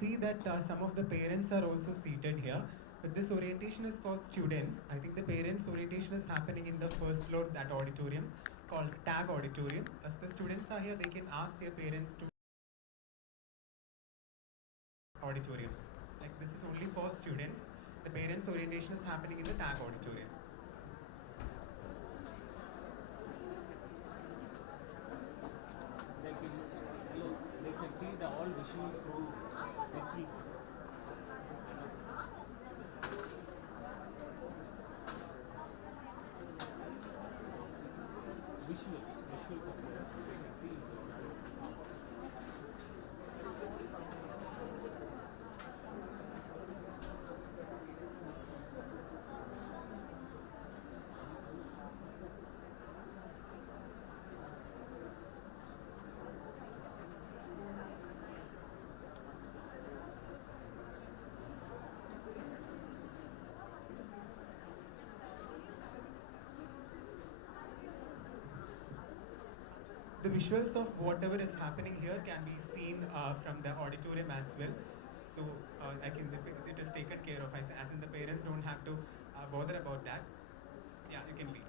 see that some of the parents are also seated here. But this orientation is for students. I think the parents' orientation is happening in the first floor, that auditorium called Tag Auditorium. As the students are here, they can ask their parents to auditorium. Like this is only for students. The parents' orientation is happening in the Tag Auditorium. They can see the all visuals through digital. Visuals of course. They can see each other. The visuals of whatever is happening here can be seen from the auditorium as well. So I can, it is taken care of, as in the parents don't have to bother about that. Yeah, you can leave.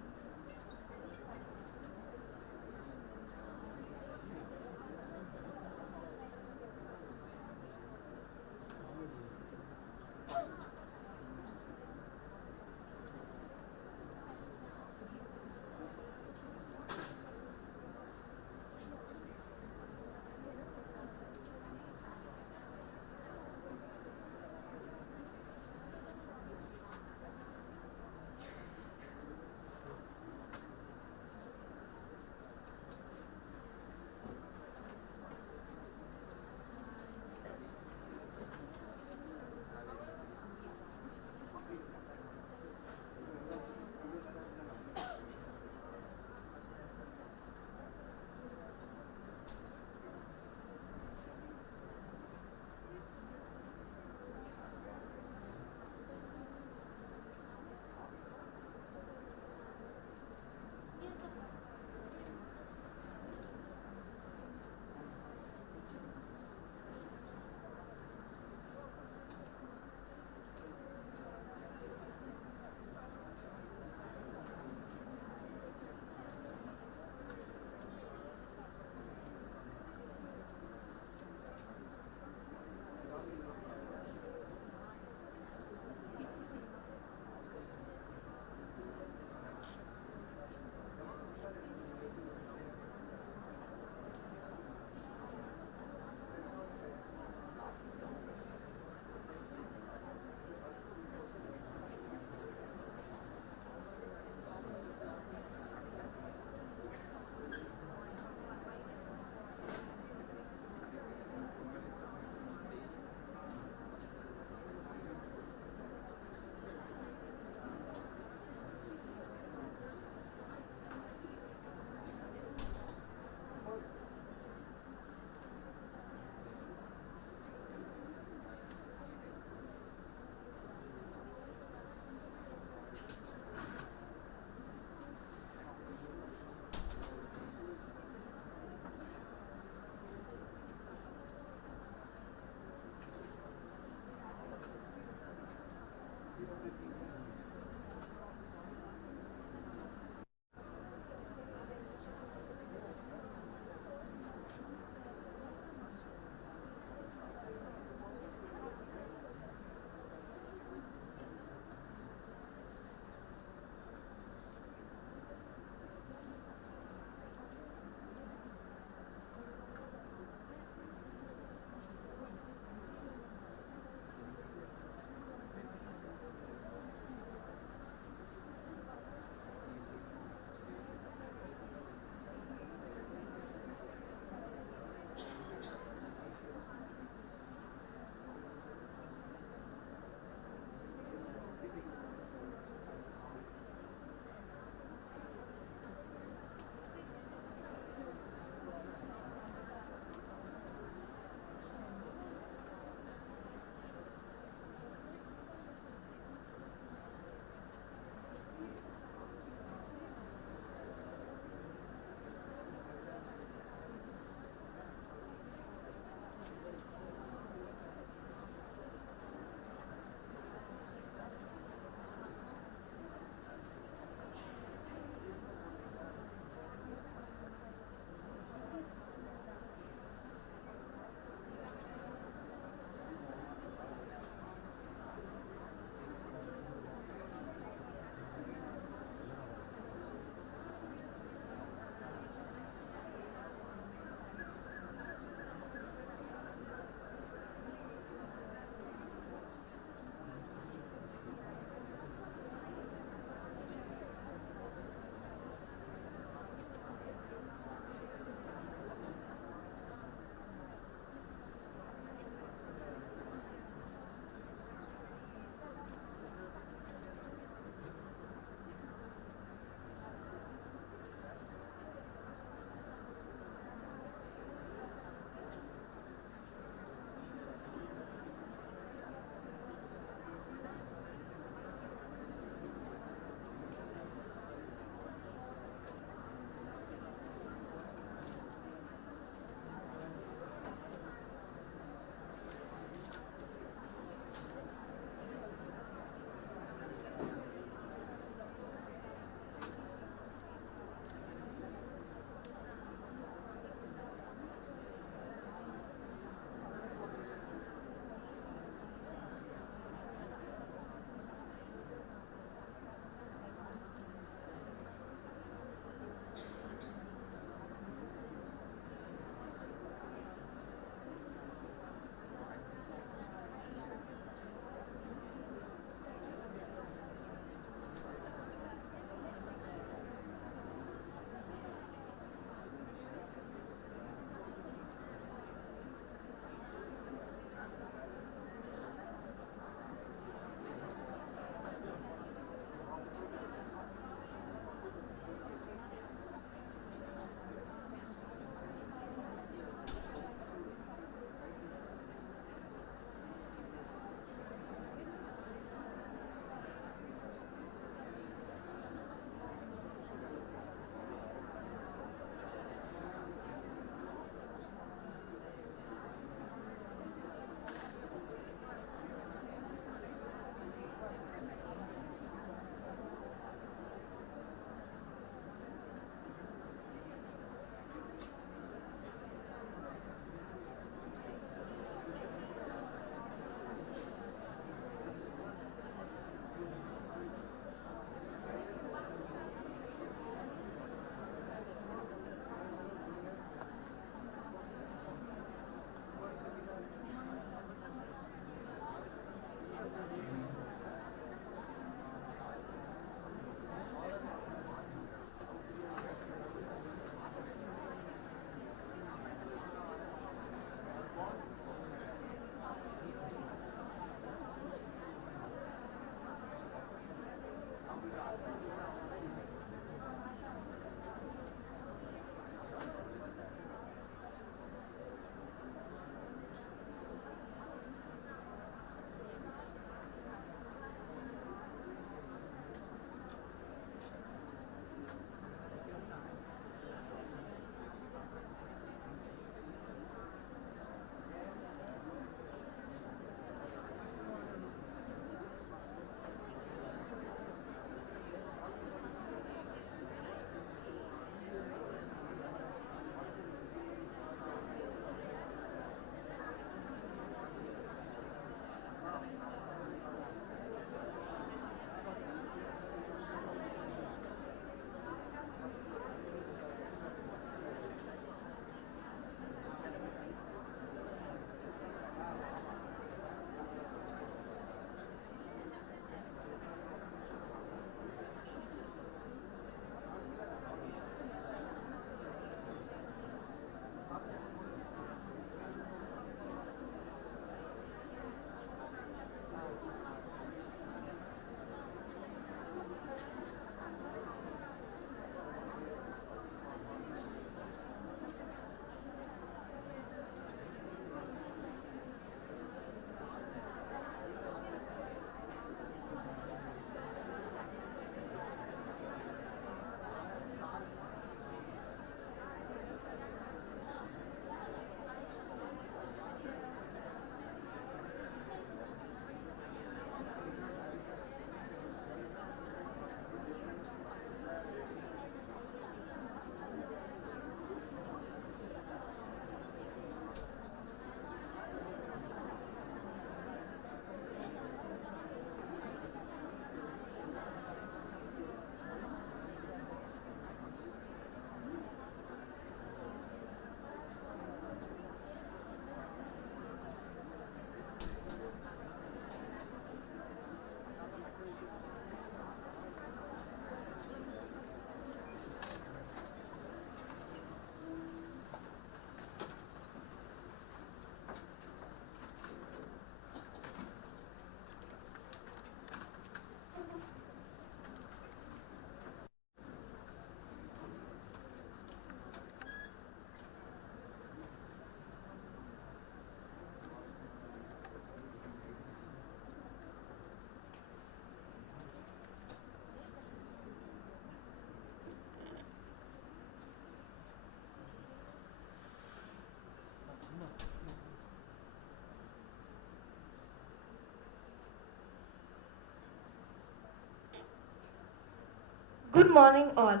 Good morning, all.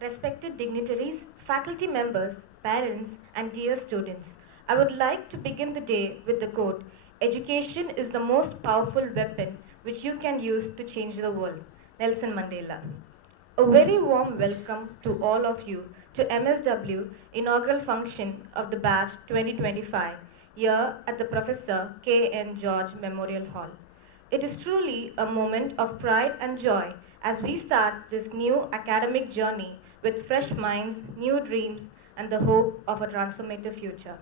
Respected dignitaries, faculty members, parents, and dear students. I would like to begin the day with the quote, "Education is the most powerful weapon which you can use to change the world." Nelson Mandela. A very warm welcome to all of you to MSW inaugural function of the batch 2025 here at the Professor K.N. George Memorial Hall. It is truly a moment of pride and joy as we start this new academic journey with fresh minds, new dreams, and the hope of a transformative future.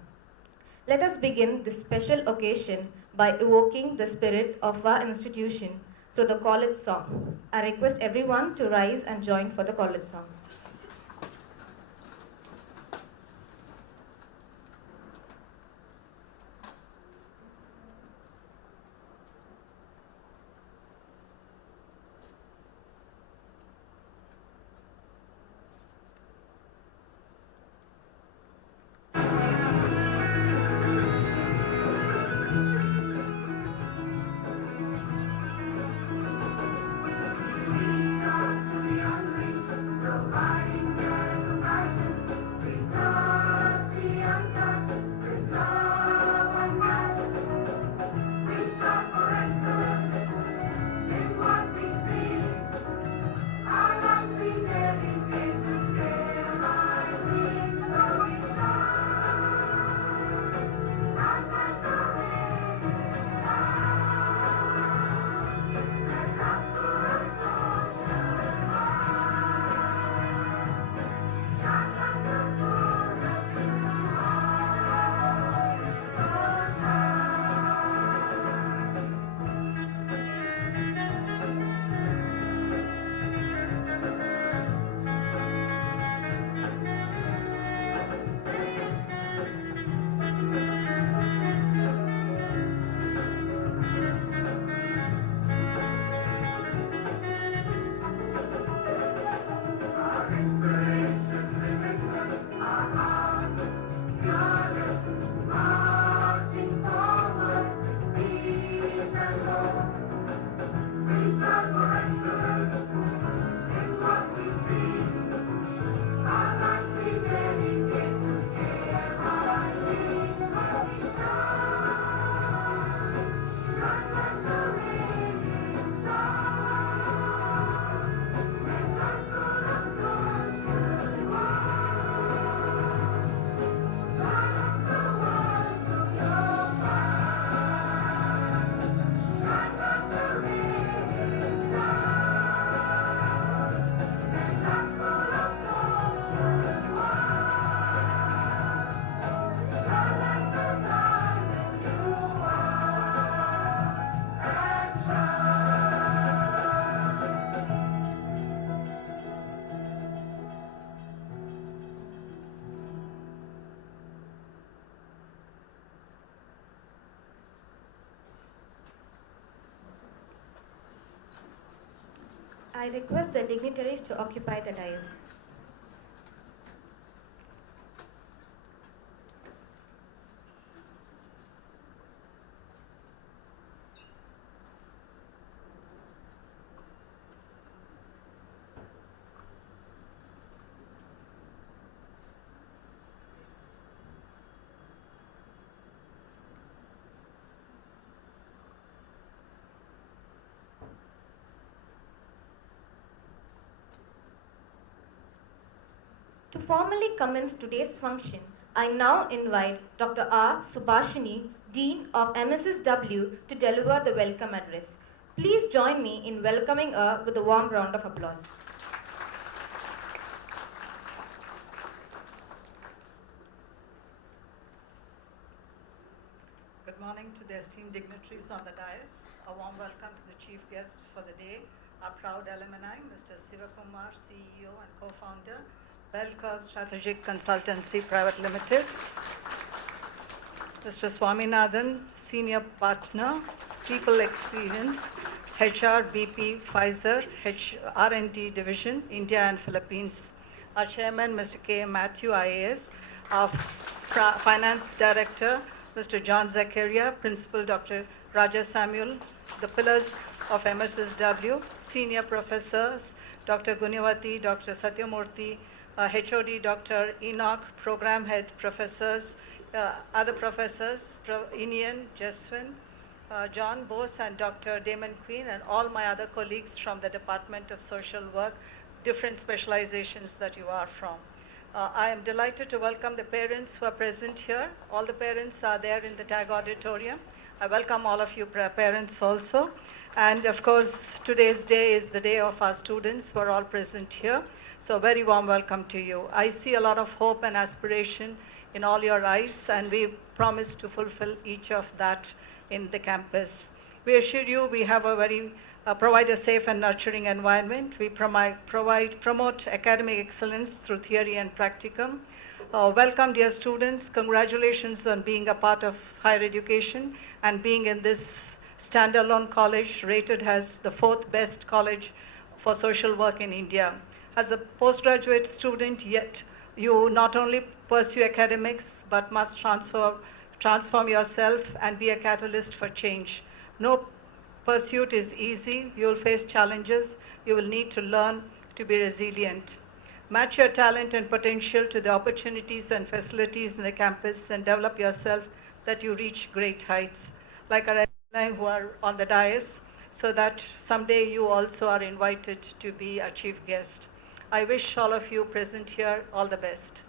Let us begin this special occasion by evoking the spirit of our institution through the college song. I request everyone to rise and join for the college song. I request the dignitaries to occupy the dais. To formally commence today's function, I now invite Dr. R. Subhashini, Dean of MSSW, to deliver the welcome address. Please join me in welcoming her with a warm round of applause. Good morning to the esteemed dignitaries on the dais. A warm welcome to the chief guest for the day, our proud alumni, Mr. Sivakumar, CEO and co-founder, Bell Curve Strategic Consultancy Private Limited, Mr. Swaminathan, Senior Partner, People Experience, HR BP Pfizer, R&D Division, India and Philippines, our Chairman, Mr. K. Matthew IAS, our Finance Director, Mr. John Zakaria, Principal Dr. Raja Samuel, the pillars of MSSW, senior professors, Dr. Gunyavati, Dr. Satyamurthy, HOD Dr. Enoch, program head professors, other professors, Inian, Jeswin, John Bose and Dr. Damon Queen, and all my other colleagues from the Department of Social Work, different specializations that you are from. I am delighted to welcome the parents who are present here. All the parents are there in the TAG auditorium. I welcome all of you parents also. And of course, today's day is the day of our students who are all present here. So very warm welcome to you. I see a lot of hope and aspiration in all your eyes, and we promise to fulfill each of that in the campus. We assure you we have a provide a safe and nurturing environment. We promote academic excellence through theory and practicum. Welcome, dear students. Congratulations on being a part of higher education and being in this standalone college rated as the 4th best college for social work in India. As a postgraduate student, yet you not only pursue academics but must transform yourself and be a catalyst for change. No pursuit is easy. You will face challenges. You will need to learn to be resilient. Match your talent and potential to the opportunities and facilities in the campus and develop yourself that you reach great heights, like our alumni who are on the dais, so that someday you also are invited to be a chief guest. I wish all of you present here all the best.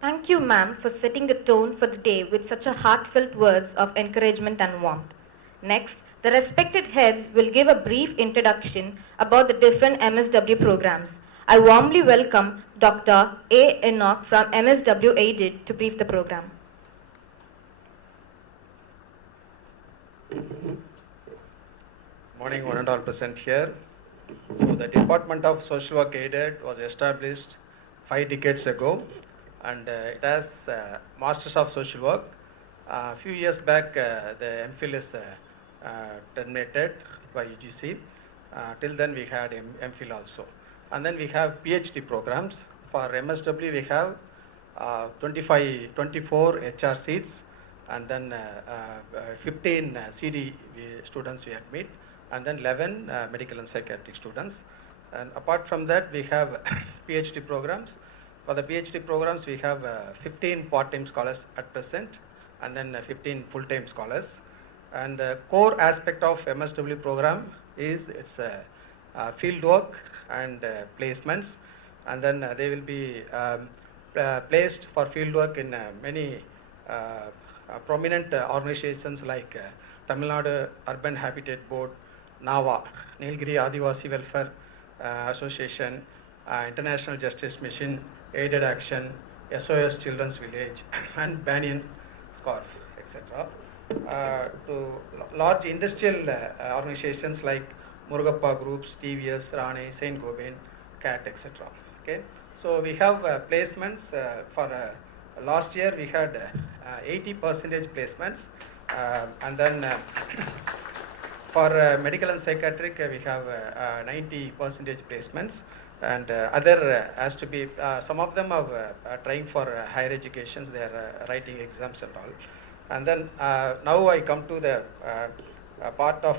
Thank you, ma'am, for setting the tone for the day with such a heartfelt words of encouragement and warmth. Next, the respected heads will give a brief introduction about the different MSW programs. I warmly welcome Dr. A. Enoch from MSW Aided to brief the program. Morning, one and all present here. So the Department of Social Work Aided was established 5 decades ago, and it has Masters of Social Work. A few years back, the MPhil is terminated by UGC. Till then, we had MPhil also. And then we have PhD programs. For MSW, we have 24 HR seats, and then 15 CD students we admit, and then 11 medical and psychiatric students. And apart from that, we have PhD programs. For the PhD programs, we have 15 part-time scholars at present, and then 15 full-time scholars. And the core aspect of MSW program is its field work and placements, and then they will be placed for field work in many prominent organizations like Tamil Nadu Urban Habitat Board, NAVA, Nilgiri Adivasi Welfare Association, International Justice Mission, Aided Action, SOS Children's Village, and Banyan Scarf, etc. To large industrial organizations like Murugappa Groups, TVS, Rane, Saint Gobain, CAT, etc. Okay, so we have placements for last year we had 80% placements, and then for medical and psychiatric we have 90% placements, and other has to be some of them are trying for higher educations. They are writing exams and all. And then now I come to the part of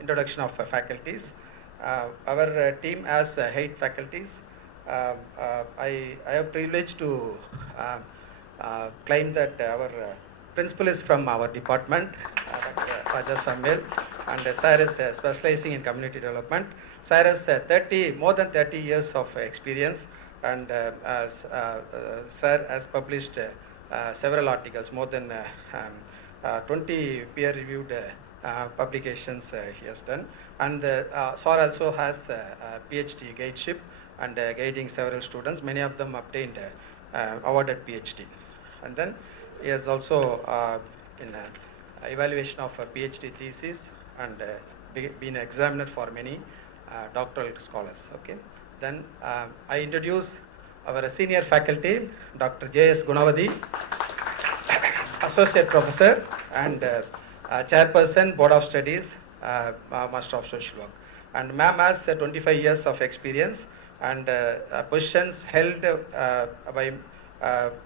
introduction of faculties. Our team has 8 faculties. I have privilege to claim that our principal is from our department, Raja Samir, and sir is specializing in community development. Sir has more than 30 years of experience, and sir has published several articles, more than 20 peer-reviewed publications he has done. And sir also has PhD guideship and guiding several students. Many of them obtained awarded PhD. And then he has also in evaluation of a PhD thesis and been examined for many doctoral scholars. Okay. Then I introduce our senior faculty, Dr. J.S. Gunavadi, Associate Professor and Chairperson, Board of Studies, Master of Social Work. And ma'am has 25 years of experience and positions held by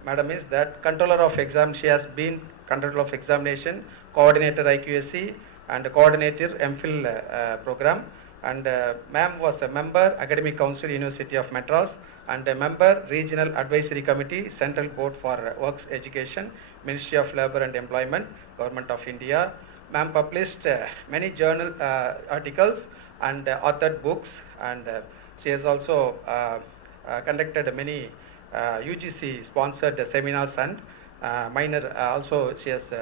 Madam is that controller of exam. She has been controller of examination, coordinator IQSC, and coordinator MPhil program. And ma'am was a member Academic Council, University of Madras, and a member Regional Advisory Committee, Central Board for Works Education, Ministry of Labour and Employment, Government of India. Ma'am published many journal articles and authored books, and she has also conducted many UGC sponsored seminars and minor also she has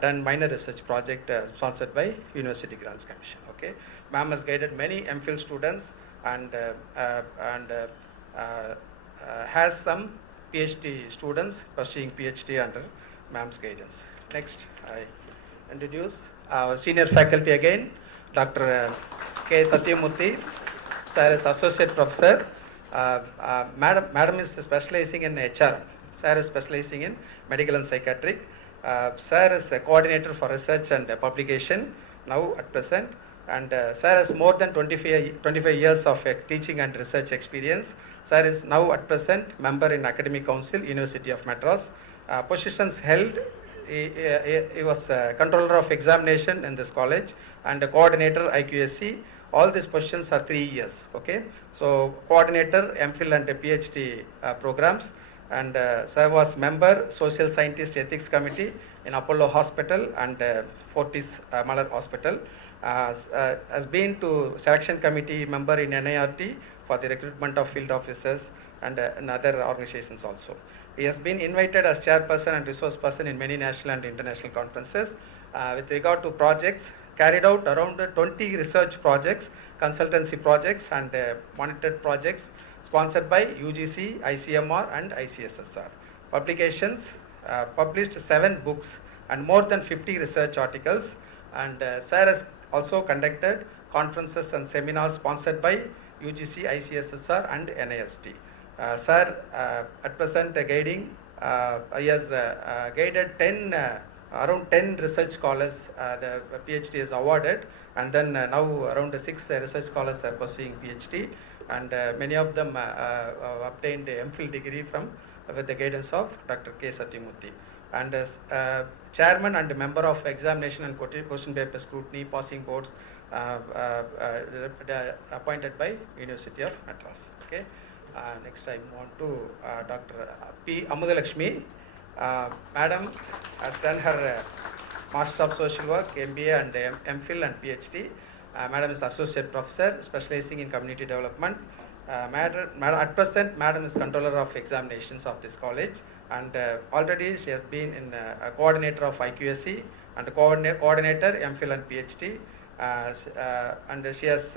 done minor research project sponsored by University Grants Commission. Okay, ma'am has guided many MPhil students and has some PhD students pursuing PhD under ma'am's guidance. Next, I introduce our senior faculty again, Dr. K. Satyamurthy. Sir is associate professor. Madam is specializing in HR. Sir is specializing in medical and psychiatric. Sir is a coordinator for research and publication now at present. And Sir has more than 25 years of teaching and research experience. Sir is now at present member in Academic Council, University of Madras. Positions held, he was controller of examination in this college and a coordinator IQSC. All these positions are 3 years. Okay, so coordinator MPhil and PhD programs. And Sir was member Social Scientist Ethics Committee in Apollo Hospital and Fortis Malar Hospital. Has been to selection committee member in NIRT for the recruitment of field officers and in other organizations also. He has been invited as chairperson and resource person in many national and international conferences. With regard to projects, carried out around 20 research projects, consultancy projects and monitored projects sponsored by UGC, ICMR and ICSSR. Publications, published 7 books and more than 50 research articles. And Sir has also conducted conferences and seminars sponsored by UGC, ICSSR and NIST. Sir at present guiding, he has guided around 10 research scholars. The PhD is awarded, and then now around 6 research scholars are pursuing PhD, and many of them obtained a MPhil degree from with the guidance of Dr. K. Satyamurthy. And chairman and member of examination and question paper scrutiny passing boards appointed by University of Madras. Okay. Next I move on to Dr. P. Amudalakshmi. Madam has done her Master of Social Work, MBA and MPhil and PhD. Madam is Associate Professor specializing in Community Development. Madam, at present, Madam is Controller of Examinations of this college, and already she has been in a coordinator of IQSC and a coordinator MPhil and PhD. And she has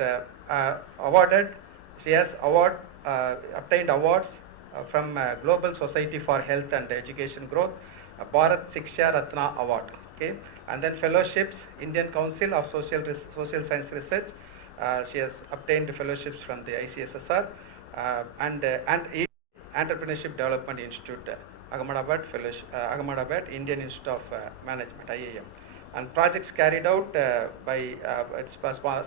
obtained awards from Global Society for Health and Education Growth, Bharat Shiksha Ratna Award. Okay, and then fellowships, Indian Council of Social Science Research. She has obtained fellowships from the ICSSR and Entrepreneurship Development Institute, Ahmedabad Fellowship, Ahmedabad Indian Institute of Management, IIM. And projects carried out it's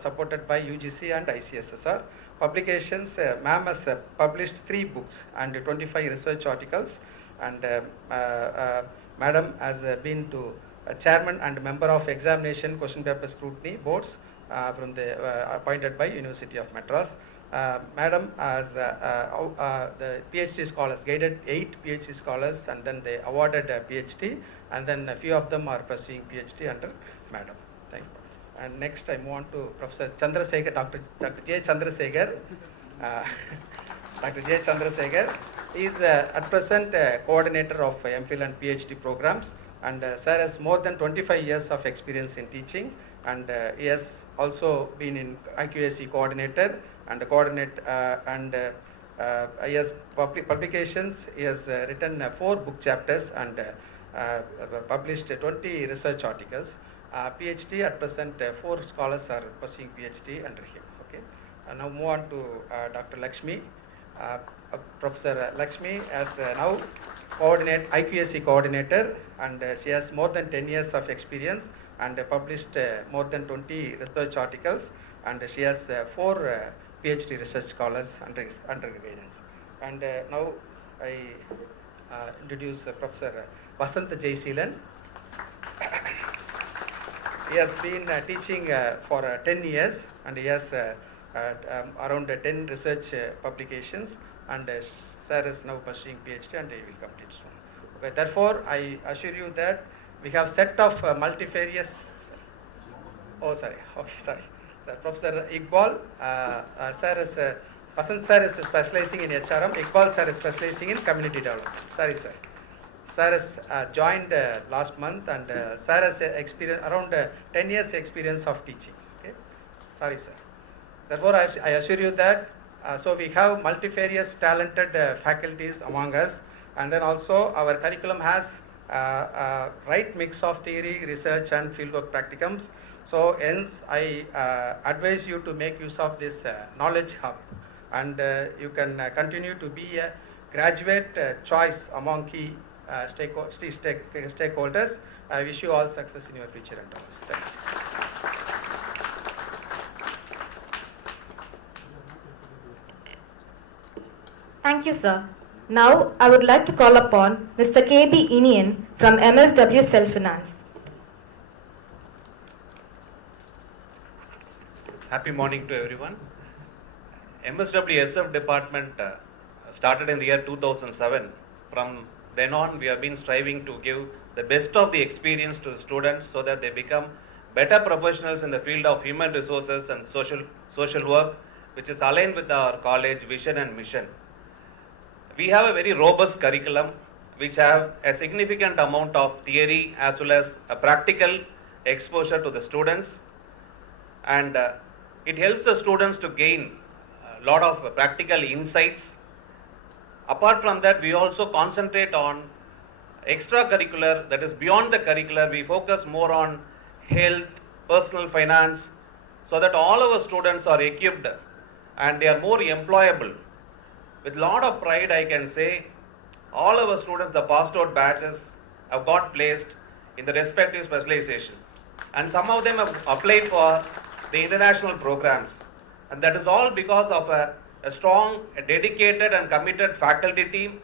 supported by UGC and ICSSR. Publications, ma'am has published 3 books and 25 research articles, and madam has been to chairman and member of examination question paper scrutiny boards from the appointed by University of Madras. Madam has the PhD scholars, guided 8 PhD scholars, and then they awarded a PhD, and then a few of them are pursuing PhD under madam. Thank you. And next I move on to Professor Chandrasekhar, Dr. J. Chandrasekhar. Dr. J. Chandrasekhar is at present coordinator of MPhil and PhD programs, and Sir has more than 25 years of experience in teaching, and he has also been in IQSC coordinator and he has publications. He has written 4 book chapters and published 20 research articles. PhD at present 4 scholars are pursuing PhD under him. Okay, and now move on to Dr. Lakshmi. Professor Lakshmi has now IQSC coordinator, and she has more than 10 years of experience and published more than 20 research articles, and she has 4 PhD research scholars under guidance. And now I introduce Professor Vasant Jayseelan. He has been teaching for 10 years and he has around 10 research publications, and sir is now pursuing PhD and he will complete soon. Okay, therefore, I assure you that we have set of multifarious. Sorry. Sir, Professor Iqbal, sir is Vasant sir is specializing in HRM. Iqbal sir is specializing in community development. Sorry, sir. Sir has joined last month, and sir has experience around 10 years experience of teaching. Okay? Sorry, sir. Therefore, I assure you that so we have multifarious talented faculties among us, and then also our curriculum has right mix of theory, research, and fieldwork practicums. So hence, I advise you to make use of this knowledge hub, and you can continue to be a graduate choice among key stakeholders. I wish you all success in your future endeavors. Thank you. Thank you, sir. Now, I would like to call upon Mr. K.B. Inian from MSW Self-Finance. Happy morning to everyone. MSW SF department started in the year 2007. From then on, we have been striving to give the best of the experience to the students so that they become better professionals in the field of human resources and social work, which is aligned with our college vision and mission. We have a very robust curriculum which have a significant amount of theory as well as a practical exposure to the students, and it helps the students to gain a lot of practical insights. Apart from that, we also concentrate on extracurricular, that is beyond the curricular. We focus more on health, personal finance, so that all our students are equipped and they are more employable. With a lot of pride, I can say all our students, the passed out batches, have got placed in the respective specialization, and some of them have applied for the international programs, and that is all because of a strong, dedicated and committed faculty team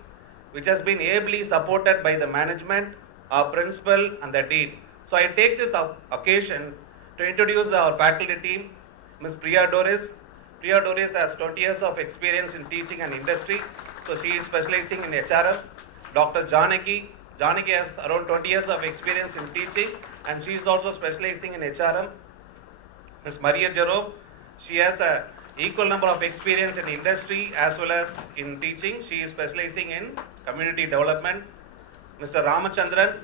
which has been ably supported by the management, our principal and the dean. So I take this occasion to introduce our faculty team. Ms. Priya Doris. Priya Doris has 20 years of experience in teaching and industry, so she is specializing in HRM. Dr. Janaki has around 20 years of experience in teaching and she is also specializing in HRM. Ms. Maria Jerome, she has an equal number of experience in industry as well as in teaching. She is specializing in community development. Mr. Ramachandran,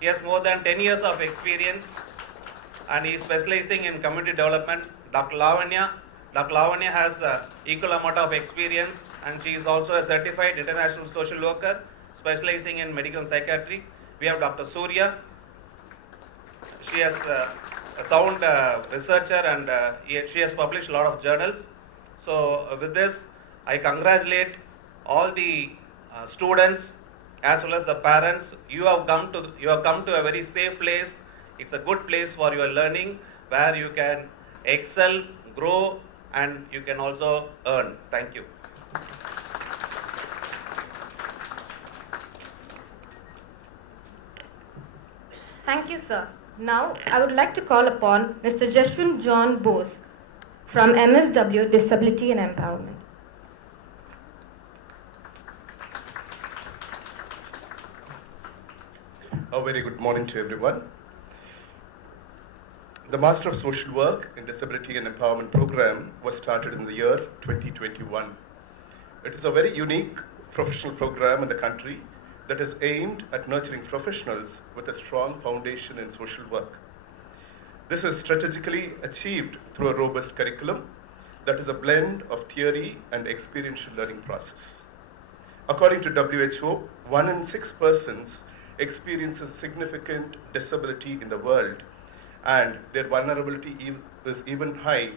he has more than 10 years of experience and he is specializing in community development. Dr. Lavanya has equal amount of experience and she is also a certified international social worker specializing in medical psychiatry. We have Dr. Surya. She has a sound researcher and she has published a lot of journals. So with this, I congratulate all the students as well as the parents. You have come to a very safe place. It's a good place for your learning where you can excel, grow, and you can also earn. Thank you. Thank you, sir. Now, I would like to call upon Mr. Jashwin John Bose from MSW Disability and Empowerment. A very good morning to everyone. The Master of Social Work in Disability and Empowerment program was started in the year 2021. It is a very unique professional program in the country that is aimed at nurturing professionals with a strong foundation in social work. This is strategically achieved through a robust curriculum that is a blend of theory and experiential learning process. According to WHO, 1 in 6 persons experiences significant disability in the world, and their vulnerability is even high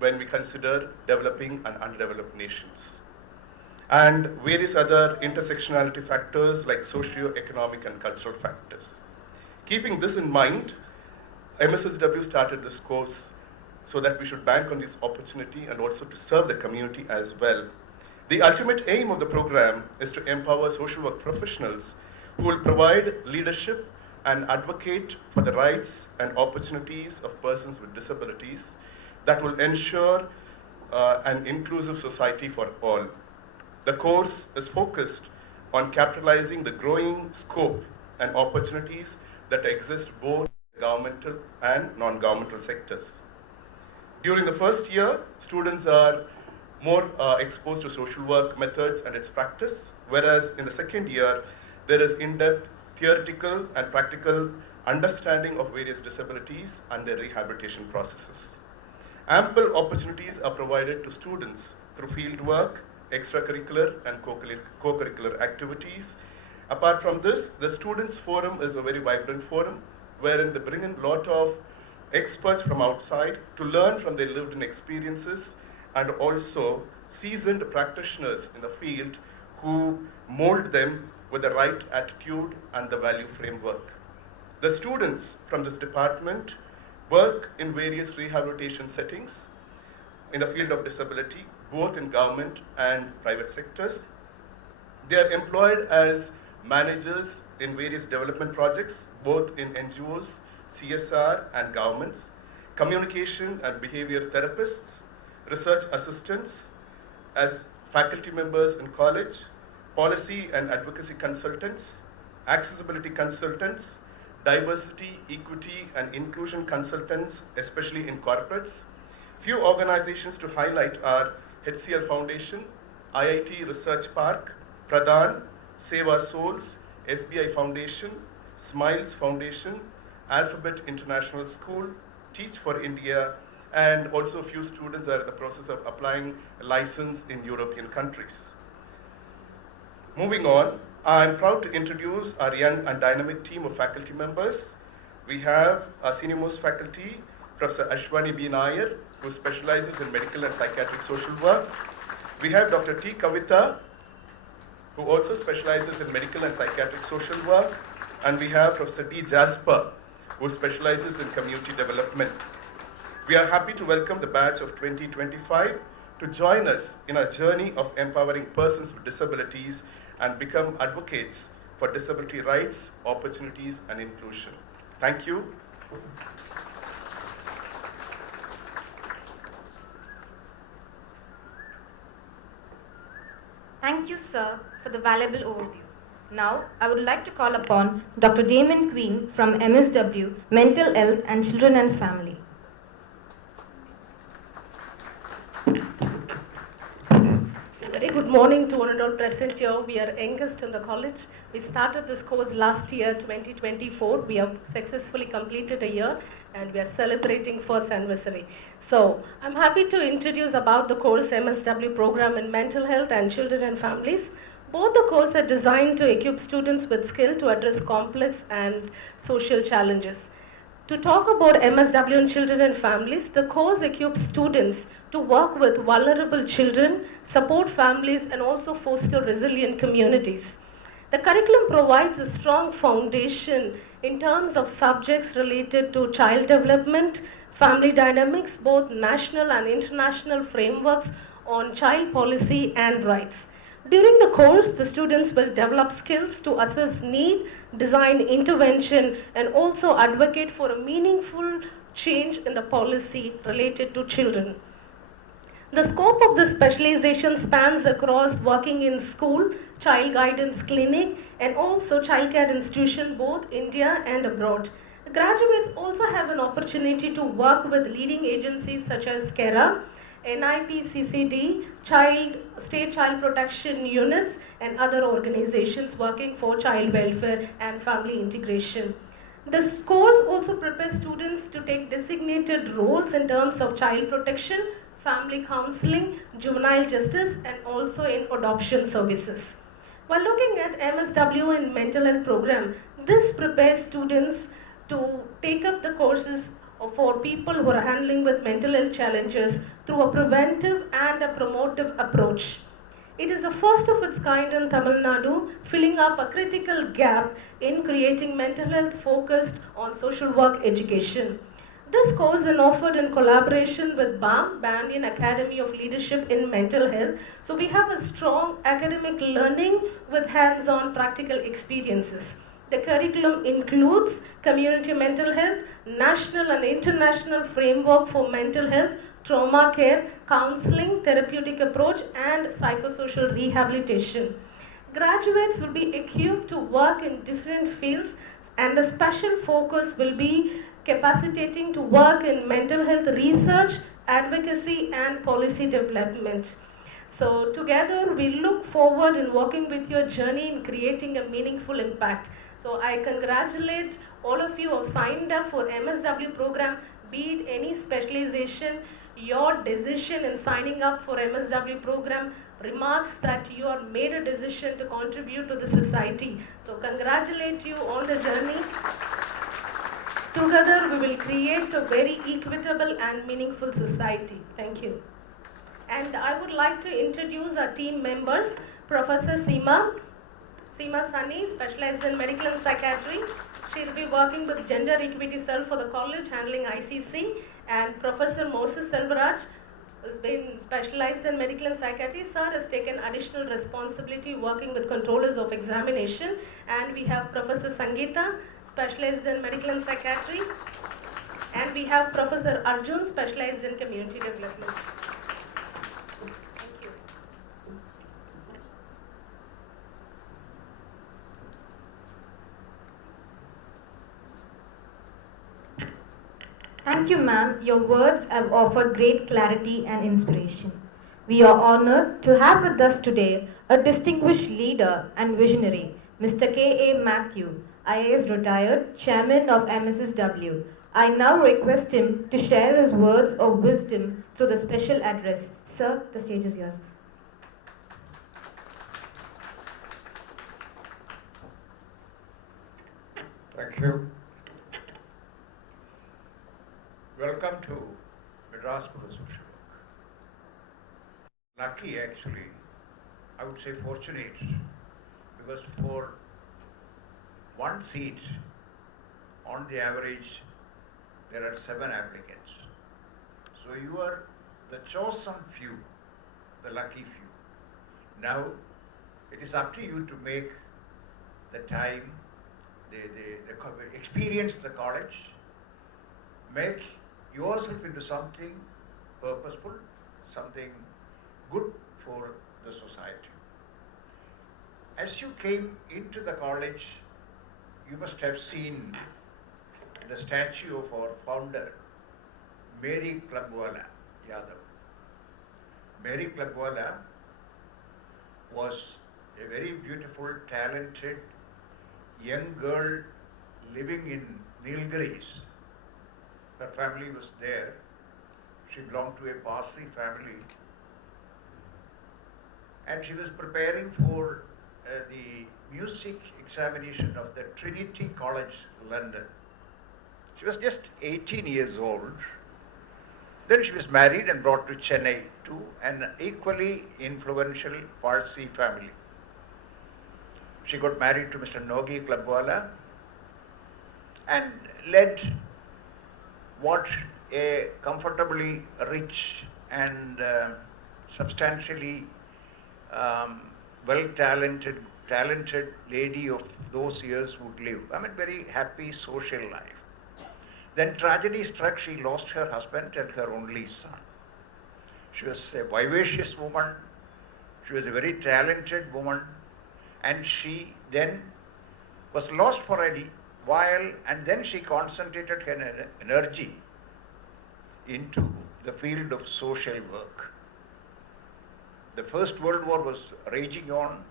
when we consider developing and underdeveloped nations. And various other intersectionality factors like socio-economic and cultural factors. Keeping this in mind, MSSW started this course so that we should bank on this opportunity and also to serve the community as well. The ultimate aim of the program is to empower social work professionals who will provide leadership and advocate for the rights and opportunities of persons with disabilities that will ensure an inclusive society for all. The course is focused on capitalizing the growing scope and opportunities that exist both in governmental and non-governmental sectors. During the first year, students are more exposed to social work methods and its practice, whereas in the second year, there is in-depth theoretical and practical understanding of various disabilities and their rehabilitation processes. Ample opportunities are provided to students through field work, extracurricular and co-curricular activities. Apart from this, the Students' Forum is a very vibrant forum wherein they bring in a lot of experts from outside to learn from their lived-in experiences, and also seasoned practitioners in the field who mold them with the right attitude and the value framework. The students from this department work in various rehabilitation settings in the field of disability, both in government and private sectors. They are employed as managers in various development projects, both in NGOs, CSR and governments, communication and behavior therapists, research assistants, as faculty members in college, policy and advocacy consultants, accessibility consultants, diversity, equity and inclusion consultants, especially in corporates. Few organizations to highlight are HCL Foundation, IIT Research Park, Pradhan, Save Our Souls, SBI Foundation, Smiles Foundation, Alphabet International School, Teach for India, and also a few students are in the process of applying a license in European countries. Moving on, I'm proud to introduce our young and dynamic team of faculty members. We have our senior most faculty, Professor Ashwani B. Nair, who specializes in medical and psychiatric social work. We have Dr. T. Kavita, who also specializes in medical and psychiatric social work. And we have Professor D. Jasper, who specializes in community development. We are happy to welcome the batch of 2025 to join us in our journey of empowering persons with disabilities and become advocates for disability rights, opportunities, and inclusion. Thank you. Thank you, sir, for the valuable overview. Now, I would like to call upon Dr. Damon Queen from MSW, Mental Health and Children and Family. Very good morning to one and all present here. We are youngest in the college. We started this course last year, 2024. We have successfully completed a year and we are celebrating first anniversary. So I'm happy to introduce about the course MSW program in mental health and children and families. Both the courses are designed to equip students with skill to address complex and social challenges. To talk about MSW in children and families, the course equips students to work with vulnerable children, support families, and also foster resilient communities. The curriculum provides a strong foundation in terms of subjects related to child development, family dynamics, both national and international frameworks on child policy and rights. During the course, the students will develop skills to assess need, design intervention, and also advocate for a meaningful change in the policy related to children. The scope of this specialization spans across working in school, child guidance clinic, and also childcare institution, both India and abroad. The graduates also have an opportunity to work with leading agencies such as KERA, NIPCCD, state child protection units, and other organizations working for child welfare and family integration. This course also prepares students to take designated roles in terms of child protection, family counseling, juvenile justice, and also in adoption services. While looking at MSW in mental health program, this prepares students to take up the courses for people who are handling with mental health challenges through a preventive and a promotive approach. It is the first of its kind in Tamil Nadu, filling up a critical gap in creating mental health focused on social work education. This course is offered in collaboration with BAM, Banyan Academy of Leadership in Mental Health. So we have a strong academic learning with hands-on practical experiences. The curriculum includes community mental health, national and international framework for mental health, trauma care, counseling, therapeutic approach, and psychosocial rehabilitation. Graduates will be equipped to work in different fields, and a special focus will be capacitating to work in mental health research, advocacy, and policy development. So together we look forward in working with your journey in creating a meaningful impact. So I congratulate all of you who have signed up for MSW program, be it any specialization. Your decision in signing up for MSW program remarks that you have made a decision to contribute to the society. So congratulate you on the journey. Together we will create a very equitable and meaningful society. Thank you. And I would like to introduce our team members. Professor Seema Sunny, specialized in medical and psychiatry. She will be working with gender equity cell for the college, handling ICC. And Professor Moses Selvaraj has been specialized in medical and psychiatry. Sir has taken additional responsibility working with controllers of examination. And we have Professor Sangeeta, specialized in medical and psychiatry. And we have Professor Arjun, specialized in community development. Thank you. Thank you, ma'am. Your words have offered great clarity and inspiration. We are honored to have with us today a distinguished leader and visionary, Mr. K.A. Matthew, IAS retired, Chairman of MSSW. I now request him to share his words of wisdom through the special address. Sir, the stage is yours. Thank you. Welcome to Madras School of Social Work. Lucky, actually, I would say fortunate, because for one seat, on the average, there are 7 applicants. So you are the chosen few, the lucky few. Now, it is up to you to make the time, experience the college, make yourself into something purposeful, something good for the society. As you came into the college, you must have seen the statue of our founder, Mary Clubwala Yadav. Mary Clubwala was a very beautiful, talented young girl living in Nilgiris. Her family was there. She belonged to a Parsi family. And she was preparing for the music examination of the Trinity College, London. She was just 18 years old. Then she was married and brought to Chennai to an equally influential Parsi family. She got married to Mr. Nogi Clubwala and led what a comfortably rich and substantially well-talented lady of those years would live. I mean, very happy social life. Then tragedy struck. She lost her husband and her only son. She was a vivacious woman. She was a very talented woman. And she then was lost for a while, and then she concentrated her energy into the field of social work. The First World War was raging on,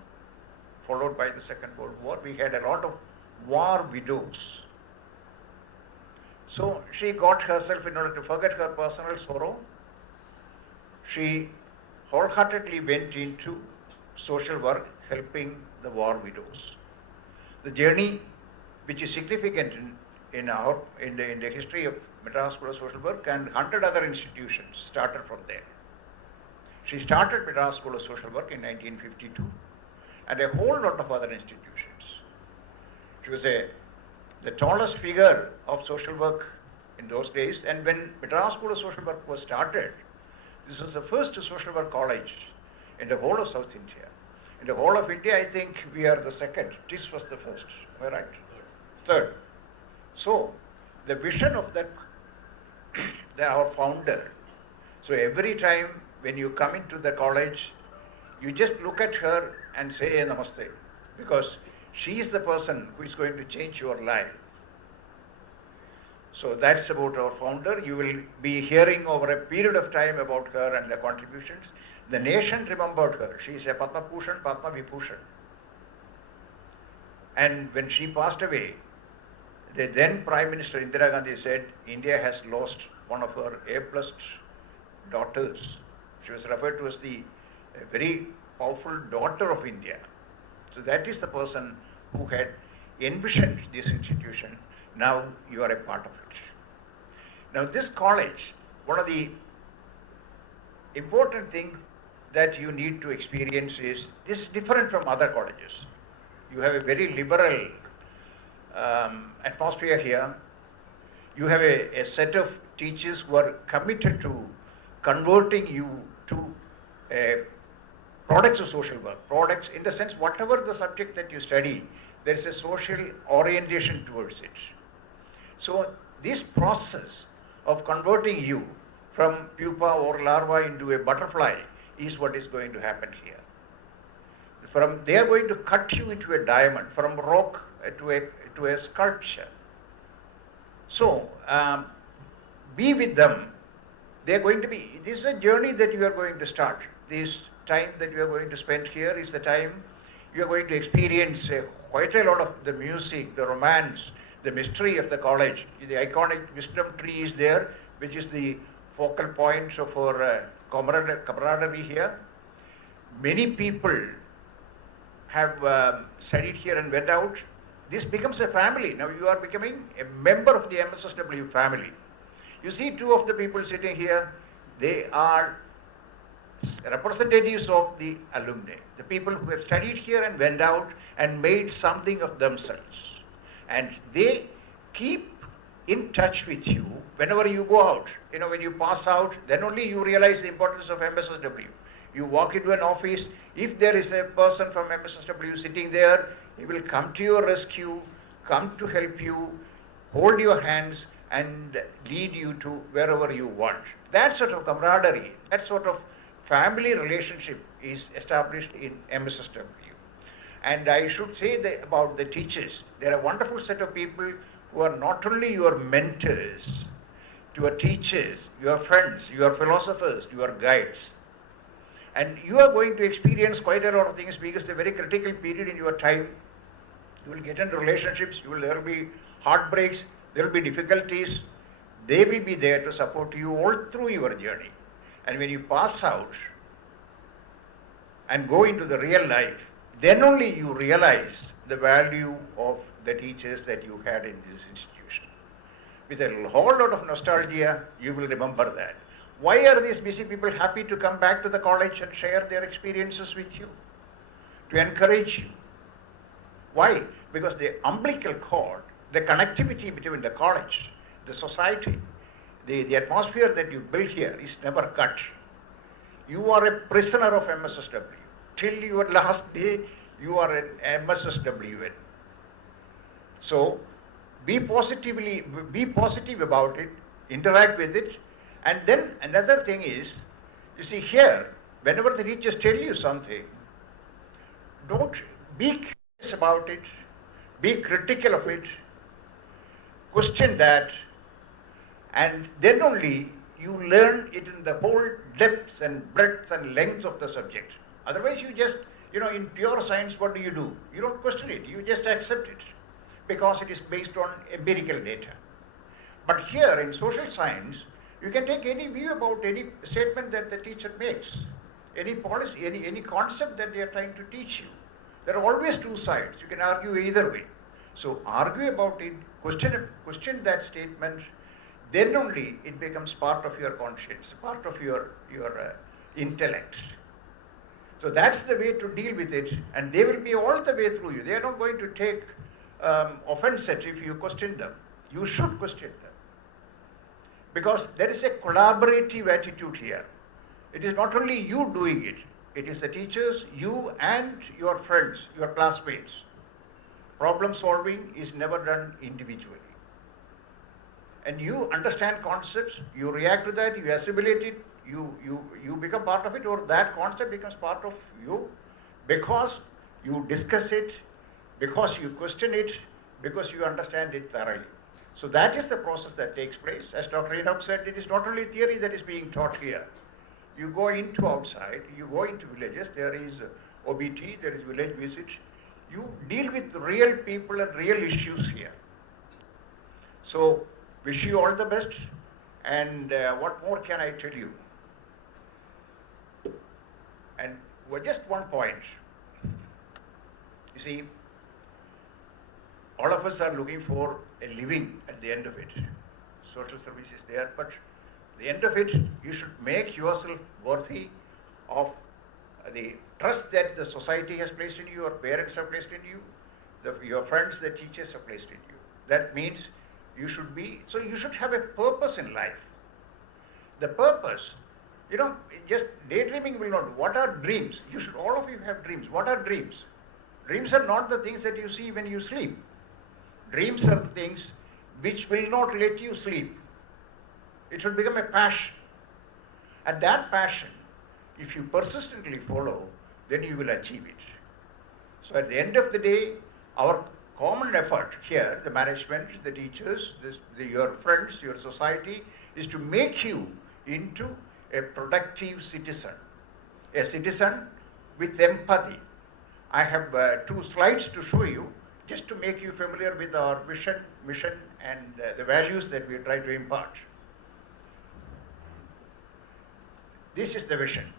followed by the Second World War. We had a lot of war widows. So she got herself, in order to forget her personal sorrow, she wholeheartedly went into social work, helping the war widows. The journey, which is significant in the history of Madras School of Social Work, and 100 other institutions started from there. She started Madras School of Social Work in 1952, and a whole lot of other institutions. She was the tallest figure of social work in those days. And when Madras School of Social Work was started, this was the first social work college in the whole of South India. In the whole of India, I think we are the second. TIS was the first. Am I right? Third. So, the vision of that, our founder. So every time when you come into the college, you just look at her and say namaste, because she is the person who is going to change your life. So that's about our founder. You will be hearing over a period of time about her and the contributions. The nation remembered her. She is a Padma Bhushan, Padma Vibhushan. And when she passed away, the then Prime Minister Indira Gandhi said, India has lost one of her A-plus daughters. She was referred to as the very powerful daughter of India. So that is the person who had envisioned this institution. Now you are a part of it. Now this college, one of the important things that you need to experience is, this is different from other colleges. You have a very liberal atmosphere here. You have a set of teachers who are committed to converting you to products of social work. Products in the sense, whatever the subject that you study, there is a social orientation towards it. So this process of converting you from pupa or larva into a butterfly is what is going to happen here. They are going to cut you into a diamond, from rock to a sculpture. So be with them. They are going to be, this is a journey that you are going to start. This time that you are going to spend here is the time you are going to experience quite a lot of the music, the romance, the mystery of the college. The iconic wisdom tree is there, which is the focal point of our camaraderie here. Many people have studied here and went out. This becomes a family. Now you are becoming a member of the MSSW family. You see two of the people sitting here, they are representatives of the alumni, the people who have studied here and went out and made something of themselves. And they keep in touch with you whenever you go out. You know, when you pass out, then only you realize the importance of MSSW. You walk into an office, if there is a person from MSSW sitting there, he will come to your rescue, come to help you, hold your hands and lead you to wherever you want. That sort of camaraderie, that sort of family relationship is established in MSSW. And I should say that about the teachers, they are a wonderful set of people who are not only your mentors, your teachers, your friends, your philosophers, your guides. And you are going to experience quite a lot of things, because it's a very critical period in your time. You will get into relationships, there will be heartbreaks, there will be difficulties. They will be there to support you all through your journey. And when you pass out and go into the real life, then only you realize the value of the teachers that you had in this institution. With a whole lot of nostalgia, you will remember that. Why are these busy people happy to come back to the college and share their experiences with you? To encourage you. Why? Because the umbilical cord, the connectivity between the college, the society, the atmosphere that you build here is never cut. You are a prisoner of MSSW. Till your last day, you are an MSSWN. So be positive about it, interact with it. And then another thing is, you see here, whenever the teachers tell you something, don't be curious about it, be critical of it, question that, and then only you learn it in the whole depths and breadth and length of the subject. Otherwise you just, in pure science, what do? You don't question it, you just accept it, because it is based on empirical data. But here in social science, you can take any view about any statement that the teacher makes, any policy, any concept that they are trying to teach you. There are always two sides. You can argue either way. So argue about it, question that statement, then only it becomes part of your conscience, part of your intellect. So that's the way to deal with it, and they will be all the way through you. They are not going to take offense at if you question them. You should question them. because there is a collaborative attitude here. It is not only you doing it, it is the teachers, you and your friends, your classmates. Problem solving is never done individually. And you understand concepts, you react to that, you assimilate it, you become part of it, or that concept becomes part of you because you discuss it, because you question it, because you understand it thoroughly. So that is the process that takes place. As Dr. Enoch said, it is not only theory that is being taught here. You go into outside, you go into villages, there is OBT, there is village visit. You deal with real people and real issues here. So, wish you all the best. And what more can I tell you? And just one point. You see, all of us are looking for a living at the end of it. Social service is there, but at the end of it, you should make yourself worthy of the trust that the society has placed in you, your parents have placed in you, your friends, the teachers have placed in you. That means you should be, so you should have a purpose in life. The purpose, just daydreaming will not do. What are dreams? All of you have dreams. What are dreams? Dreams are not the things that you see when you sleep. Dreams are the things which will not let you sleep. It should become a passion. And that passion, if you persistently follow, then you will achieve it. So at the end of the day, our common effort here, the management, the teachers, your friends, your society, is to make you into a productive citizen. A citizen with empathy. I have 2 slides to show you, just to make you familiar with our vision, mission, and the values that we try to impart. This is the vision.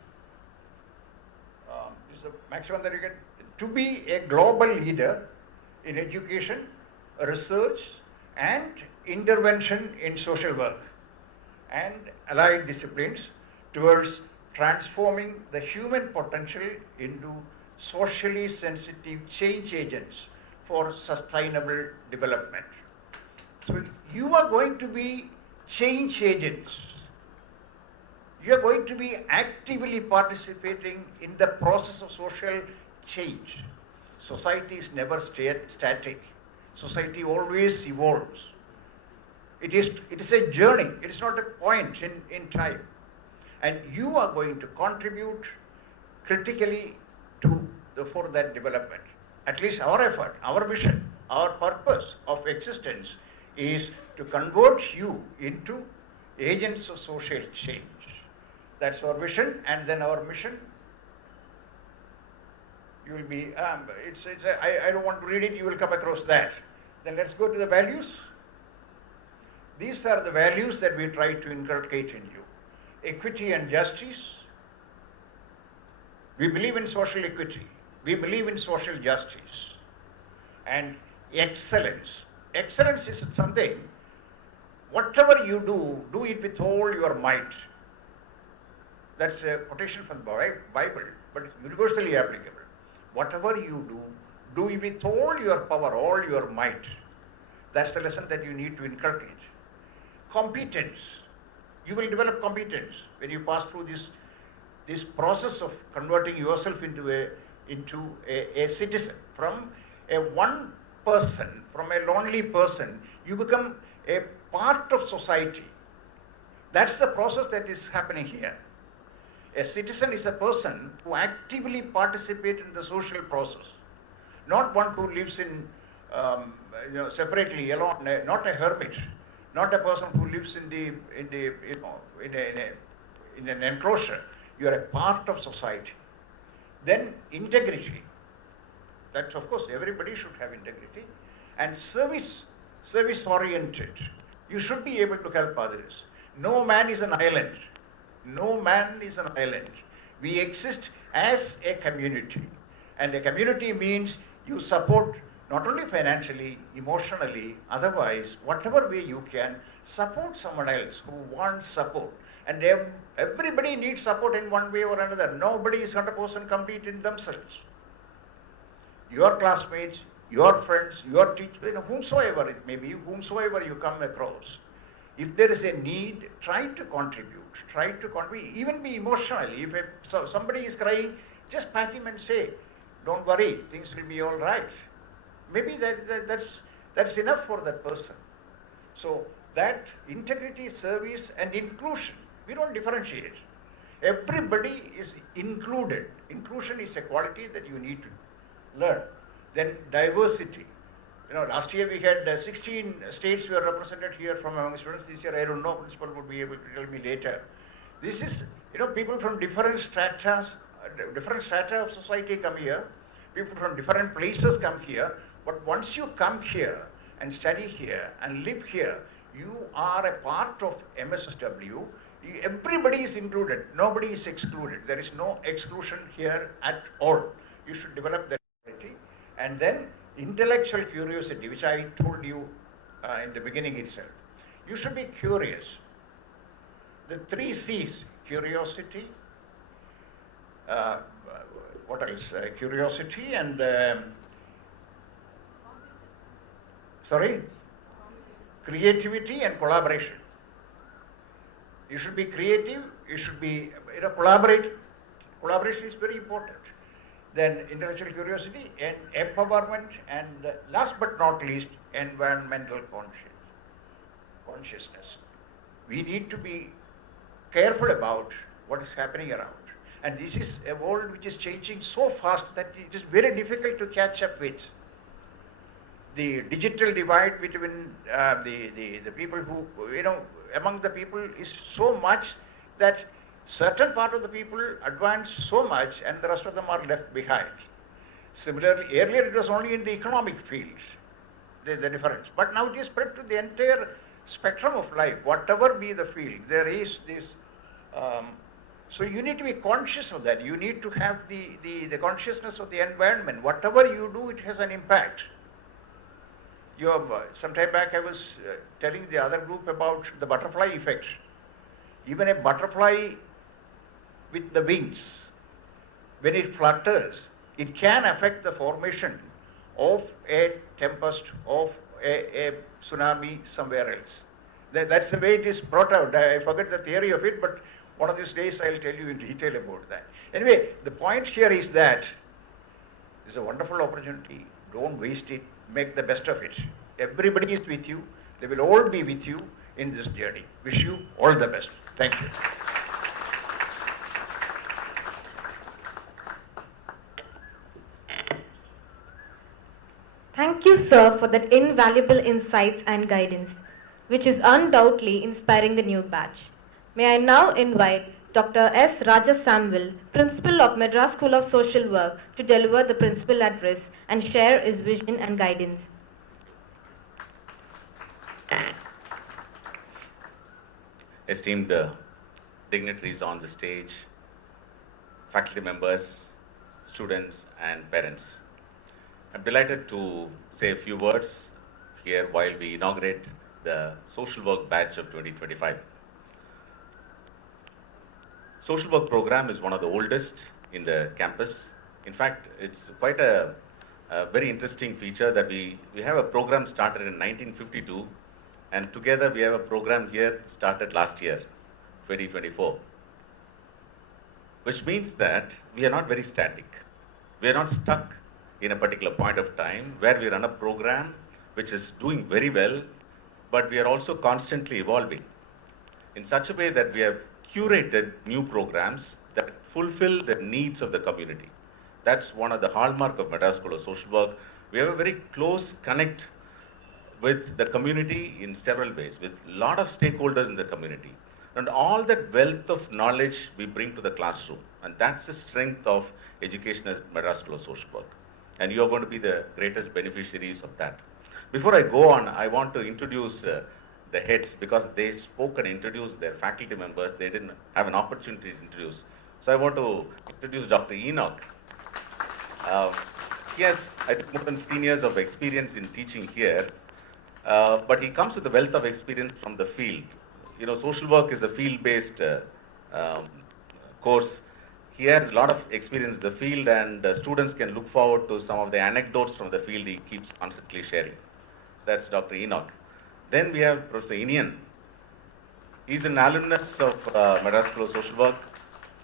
This is the maximum that you get. To be a global leader in education, research, and intervention in social work and allied disciplines towards transforming the human potential into socially sensitive change agents for sustainable development. So you are going to be change agents. You are going to be actively participating in the process of social change. Society is never static. Society always evolves. It is a journey. It is not a point in time. And you are going to contribute critically for that development. At least our effort, our vision, our purpose of existence is to convert you into agents of social change. That's our vision, and then our mission. You will be, I don't want to read it, you will come across that. Then let's go to the values. These are the values that we try to inculcate in you. Equity and justice. We believe in social equity. We believe in social justice. And excellence. Excellence is something, whatever you do it with all your might. That's a quotation from the Bible, but it's universally applicable. Whatever you do it with all your power, all your might. That's the lesson that you need to inculcate. Competence. You will develop competence when you pass through this process of converting yourself into a citizen. From a one person, from a lonely person, you become a part of society. That's the process that is happening here. A citizen is a person who actively participates in the social process, not one who lives in separately, alone, not a hermit, not a person who lives in an enclosure. You are a part of society. Then integrity. That, of course, everybody should have integrity. And service oriented. You should be able to help others. No man is an island. No man is an island. We exist as a community. And a community means you support not only financially, emotionally, otherwise, whatever way you can, support someone else who wants support. And everybody needs support in one way or another. Nobody is 100% complete in themselves. Your classmates, your friends, your teachers, whomsoever it may be, whomsoever you come across, If there is a need, try to contribute. Try to contribute. Even be emotional. If somebody is crying, just pat him and say, "Don't worry, things will be all right." Maybe that's enough for that person. So that integrity, service, and inclusion, we don't differentiate. Everybody is included. Inclusion is a quality that you need to learn. Then diversity. Last year we had 16 states were represented here from among students. This year I don't know, principal would be able to tell me later. This is, people from different strata of society come here. People from different places come here. But once you come here and study here and live here, you are a part of MSSW. Everybody is included. Nobody is excluded. There is no exclusion here at all. You should develop that quality. And then intellectual curiosity, which I told you in the beginning itself. You should be curious. The 3 C's, curiosity, what else? Curiosity and, creativity and collaboration. You should be creative, you should be, collaborate. Collaboration is very important. Then intellectual curiosity and empowerment, and last but not least, environmental consciousness. We need to be careful about what is happening around. And this is a world which is changing so fast that it is very difficult to catch up with. The digital divide between the people who, among the people is so much that certain part of the people advance so much and the rest of them are left behind. Similarly, earlier it was only in the economic field, the difference. But now it is spread to the entire spectrum of life, whatever be the field. There is this, so you need to be conscious of that. You need to have the consciousness of the environment. Whatever you do, it has an impact. Some time back I was telling the other group about the butterfly effect. Even a butterfly with the wings, when it flutters, it can affect the formation of a tempest, of a tsunami somewhere else. That's the way it is brought out. I forget the theory of it, but one of these days I'll tell you in detail about that. Anyway, the point here is that it's a wonderful opportunity. Don't waste it. Make the best of it. Everybody is with you. They will all be with you in this journey. Wish you all the best. Thank you. Thank you, sir, for that invaluable insights and guidance, which is undoubtedly inspiring the new batch. May I now invite Dr. S. Raja Samuel, Principal of Madras School of Social Work, to deliver the principal address and share his vision and guidance. Esteemed dignitaries on the stage, faculty members, students and parents. I'm delighted to say a few words here while we inaugurate the Social Work Batch of 2025. Social Work program is one of the oldest in the campus. In fact, it's quite a very interesting feature that we have a program started in 1952, and together we have a program here started last year, 2024. Which means that we are not very static. We are not stuck in a particular point of time where we run a program which is doing very well, but we are also constantly evolving in such a way that we have curated new programs that fulfill the needs of the community. That's one of the hallmark of Madras School of Social Work. We have a very close connect with the community in several ways, with a lot of stakeholders in the community. And all that wealth of knowledge we bring to the classroom. And that's the strength of education at Madras School of Social Work. And you are going to be the greatest beneficiaries of that. Before I go on, I want to introduce the heads, because they spoke and introduced their faculty members. They didn't have an opportunity to introduce. So I want to introduce Dr. Enoch. He has, I think, more than 15 years of experience in teaching here, but he comes with a wealth of experience from the field. You know, social work is a field-based course. He has a lot of experience in the field, and students can look forward to some of the anecdotes from the field he keeps constantly sharing. That's Dr. Enoch. Then we have Professor Inian. He's an alumnus of Madras School of Social Work,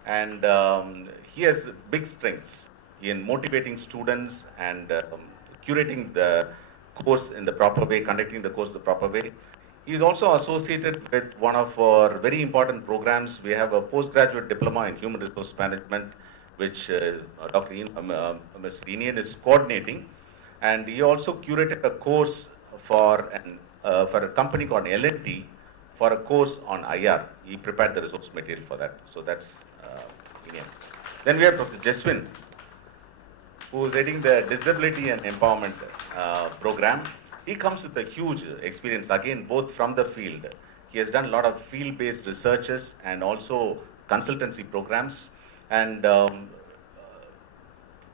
and he has big strengths in motivating students and curating the course in the proper way, conducting the course the proper way. He is also associated with one of our very important programs. We have a postgraduate diploma in human resource management, which Mr. Dinian is coordinating, and he also curated a course for a company called L&T for a course on IR. He prepared the resource material for that. So that's Dinian. Then we have Professor Jeswin, who is heading the Disability and Empowerment program. He comes with a huge experience, again, both from the field. He has done a lot of field-based researches and also consultancy programs. And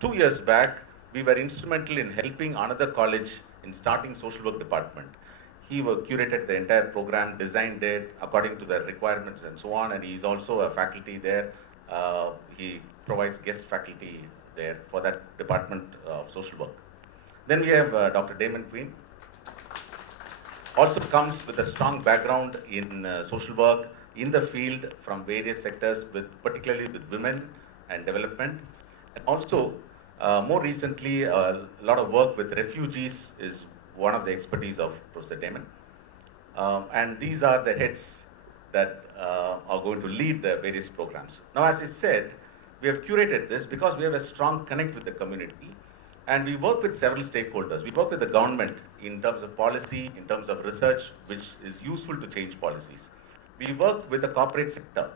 2 years back, we were instrumental in helping another college in starting social work department. He curated the entire program, designed it according to the requirements and so on, and he is also a faculty there. He provides guest faculty there for that department of social work. Then we have Dr. Damon Queen. Also comes with a strong background in social work in the field from various sectors, particularly with women and development. And also, more recently, a lot of work with refugees is one of the expertise of Professor Damon. And these are the heads that are going to lead the various programs. Now, as I said, we have curated this because we have a strong connect with the community. And we work with several stakeholders. We work with the government in terms of policy, in terms of research, which is useful to change policies. We work with the corporate sector.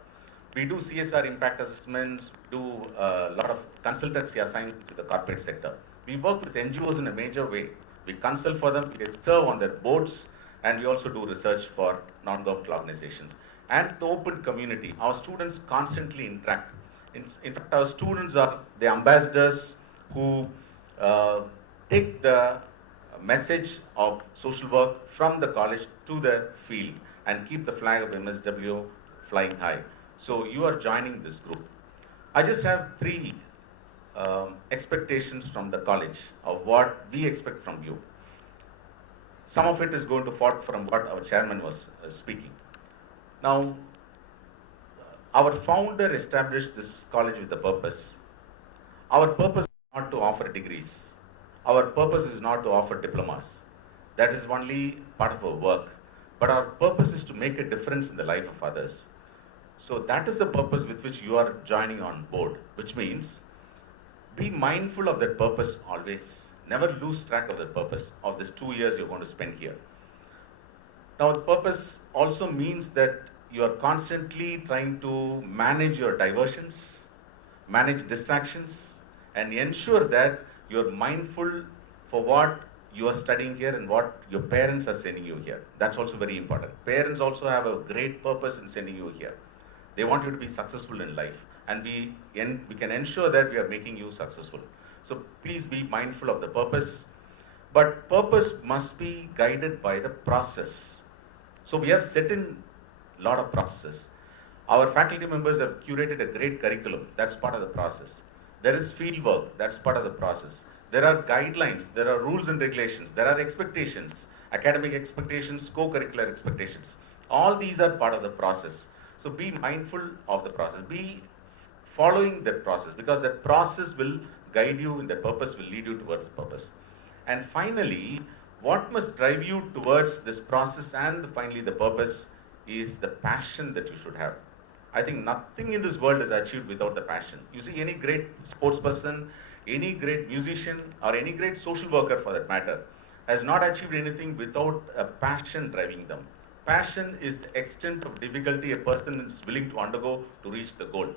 We do CSR impact assessments, do a lot of consultancy assignments to the corporate sector. We work with NGOs in a major way. We consult for them, we serve on their boards, and we also do research for non-governmental organizations. And the open community, our students constantly interact. In fact, our students are the ambassadors who take the message of social work from the college to the field and keep the flag of MSW flying high. So you are joining this group. I just have 3 expectations from the college of what we expect from you. Some of it is going to fall from what our chairman was speaking. Now, our founder established this college with a purpose. Our purpose is not to offer degrees. Our purpose is not to offer diplomas. That is only part of our work. But our purpose is to make a difference in the life of others. So that is the purpose with which you are joining on board, which means be mindful of that purpose always. Never lose track of the purpose of this 2 years you're going to spend here. Now, the purpose also means that you are constantly trying to manage your diversions, manage distractions, and ensure that you're mindful for what you are studying here and what your parents are sending you here. That's also very important. Parents also have a great purpose in sending you here. They want you to be successful in life, and we can ensure that we are making you successful. So please be mindful of the purpose, but purpose must be guided by the process. So we have set in a lot of processes. Our faculty members have curated a great curriculum. That's part of the process. There is field work. That's part of the process. There are guidelines. There are rules and regulations. There are expectations, academic expectations, co-curricular expectations. All these are part of the process. So be mindful of the process. Be following that process, because that process will guide you and the purpose will lead you towards the purpose. And finally, what must drive you towards this process and finally the purpose is the passion that you should have. I think nothing in this world is achieved without the passion. You see, any great sports person, any great musician, or any great social worker for that matter, has not achieved anything without a passion driving them. Passion is the extent of difficulty a person is willing to undergo to reach the goal.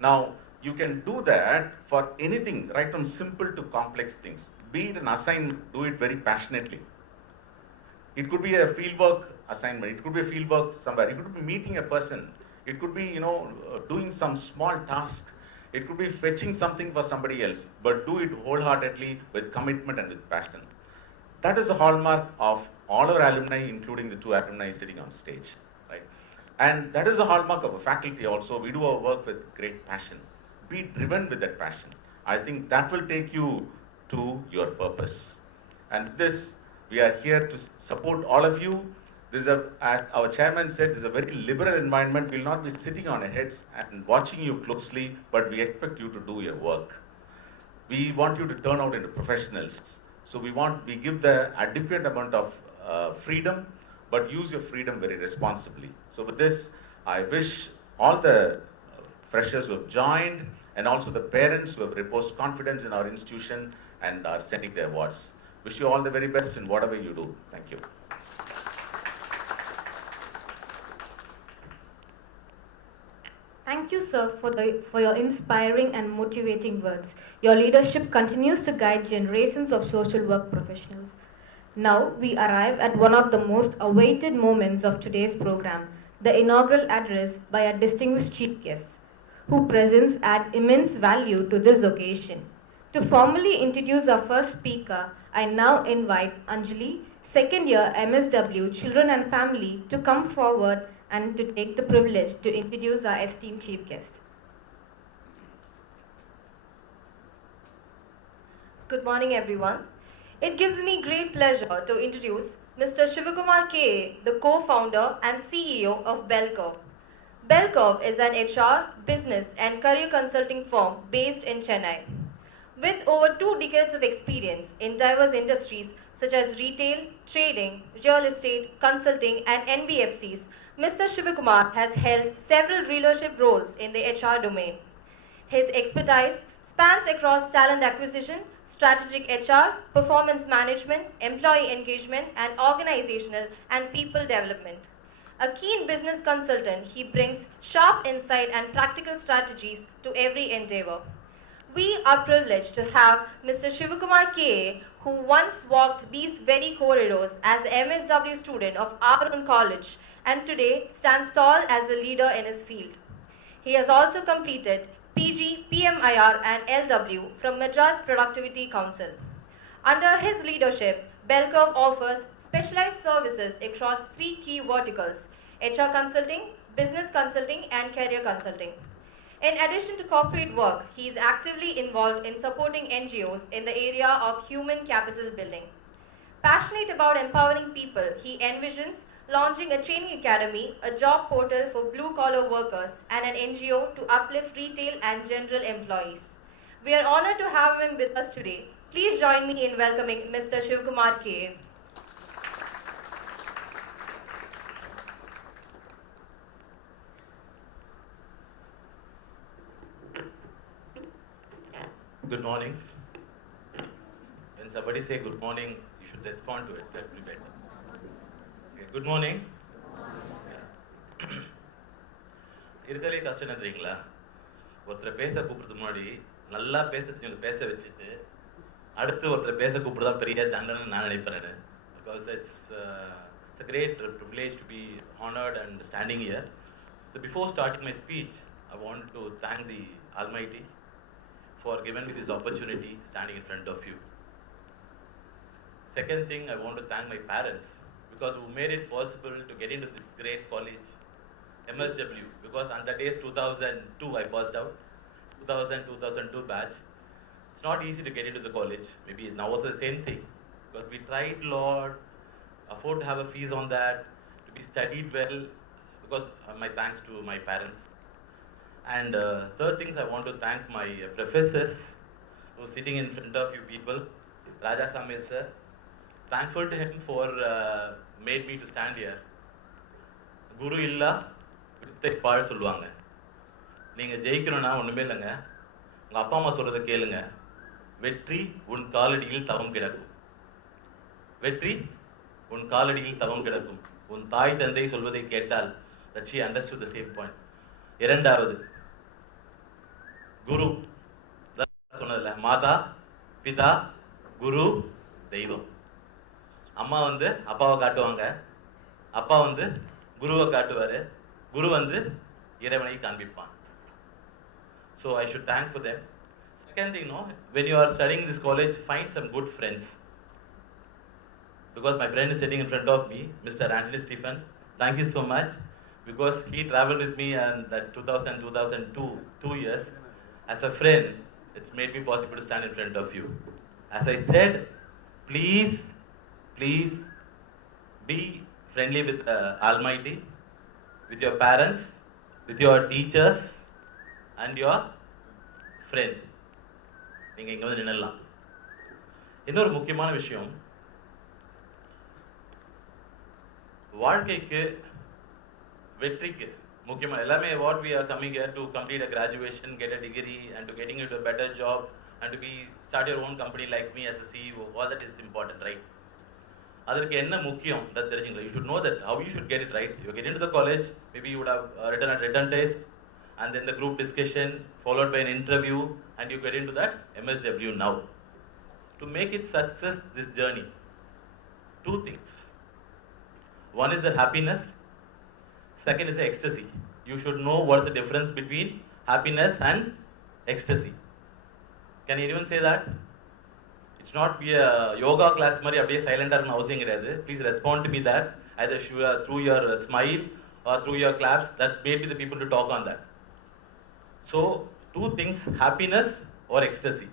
Now, you can do that for anything, right from simple to complex things. Be it an assignment, do it very passionately. It could be a fieldwork assignment. It could be a fieldwork somewhere. It could be meeting a person. It could be, doing some small task. It could be fetching something for somebody else, but do it wholeheartedly with commitment and with passion. That is the hallmark of all our alumni, including the 2 alumni sitting on stage, right? And that is the hallmark of a faculty also. We do our work with great passion. Be driven with that passion. I think that will take you to your purpose. And with this, we are here to support all of you. As our chairman said, this is a very liberal environment. We'll not be sitting on our heads and watching you closely, but we expect you to do your work. We want you to turn out into professionals. So we give the adequate amount of freedom, but use your freedom very responsibly. So with this, I wish all the freshers who have joined and also the parents who have reposed confidence in our institution and are sending their awards. Wish you all the very best in whatever you do. Thank you. Thank you, sir, for your inspiring and motivating words. Your leadership continues to guide generations of social work professionals. Now we arrive at one of the most awaited moments of today's program, the inaugural address by our distinguished chief guests, whose presence adds immense value to this occasion. To formally introduce our first speaker, I now invite Anjali, second year MSW Children and Family, to come forward and to take the privilege to introduce our esteemed chief guest. Good morning, everyone. It gives me great pleasure to introduce Mr. Shivakumar K, the co-founder and CEO of Bell Curve. Bell Curve is an HR, business and career consulting firm based in Chennai. With over 2 decades of experience in diverse industries such as retail, trading, real estate, consulting and NBFCs, Mr. Shivakumar has held several leadership roles in the HR domain. His expertise spans across talent acquisition, strategic HR, performance management, employee engagement, and organizational and people development. A keen business consultant, he brings sharp insight and practical strategies to every endeavor. We are privileged to have Mr. Shivakumar K, who once walked these very corridors as an MSW student of our own college and today stands tall as a leader in his field. He has also completed PG, PMIR and LW from Madras Productivity Council. Under his leadership, Bell Curve offers specialized services across 3 key verticals: HR consulting, business consulting and career consulting. In addition to corporate work, he is actively involved in supporting NGOs in the area of human capital building. Passionate about empowering people, he envisions launching a training academy, a job portal for blue-collar workers, and an NGO to uplift retail and general employees. We are honored to have him with us today. Please join me in welcoming Mr. Shivakumar K. Good morning. When somebody say good morning, you should respond to it. That will be better. Okay, good morning. இருக்கலே கஷ்டம் என்ன தெரியுங்களா? ஒருத்தரை பேச கூப்பிடுறதுக்கு முன்னாடி நல்லா பேச வச்சுட்டு அடுத்து ஒருத்தரை பேச கூப்பிடுறதா பெரிய தண்டனை நான் நினைப்பேன். Because it's a great privilege to be honored and standing here. So before starting my speech, I want to thank the Almighty for giving me this opportunity standing in front of you. Second thing, I want to thank my parents because who made it possible to get into this great college, MSW, because on the days 2002 I passed out, 2002 batch. It's not easy to get into the college. Maybe now also the same thing because we tried a lot, afford to have a fees on that, to be studied well, because my thanks to my parents. And third things, I want to thank my professors who are sitting in front of you people. Raja Samir sir, thankful to him for made me to stand here. Guru illa vittai paal solluvaanga. Neenga jeikanuna onnume illanga. Unga appa amma solradha kelunga. Vetri un kaaladiyil thavam kidakkum. Vetri un kaaladiyil thavam kidakkum. Un thai thandai solvadai kettal. That she understood the same point. இரண்டாவது குரு சொன்னதில்ல, மாதா பிதா குரு தெய்வம். அம்மா வந்து அப்பாவை காட்டுவாங்க, அப்பா வந்து குருவை காட்டுவாரு, குரு வந்து இறைவனை காண்பிப்பான். So I should thank for them. Second thing, no, when you are studying this college, find some good friends. Because my friend is sitting in front of me, Mr. Anthony Stephen. Thank you so much. Because he traveled with me and that 2002 years. As a friend, it's made me possible to stand in front of you. As I said, please be friendly with Almighty, with your parents, with your teachers, and your friend. நீங்கள் இங்கே வந்து நின்னலாம். இன்னொரு முக்கியமான விஷயம், வாழ்க்கைக்கு வெற்றிக்கு முக்கியமாக எல்லாமே what we are coming here to complete a graduation, get a degree, and to getting into a better job, and to start your own company like me as a CEO, all that is important, right? அதற்கு என்ன முக்கியம் தெரிஞ்சுங்களா? You should know that how you should get it right. You get into the college, maybe you would have written a written test, and then the group discussion followed by an interview, and you get into that MSW now. To make it success, this journey, two things. One is the happiness, second is the ecstasy. You should know what's the difference between happiness and ecstasy. Can anyone say that? It's not be a yoga class mari abdiye silent ah avasiyam kediyadu. Please respond to me that either through your smile or through your claps. That's maybe the people to talk on that. So two things, happiness or ecstasy.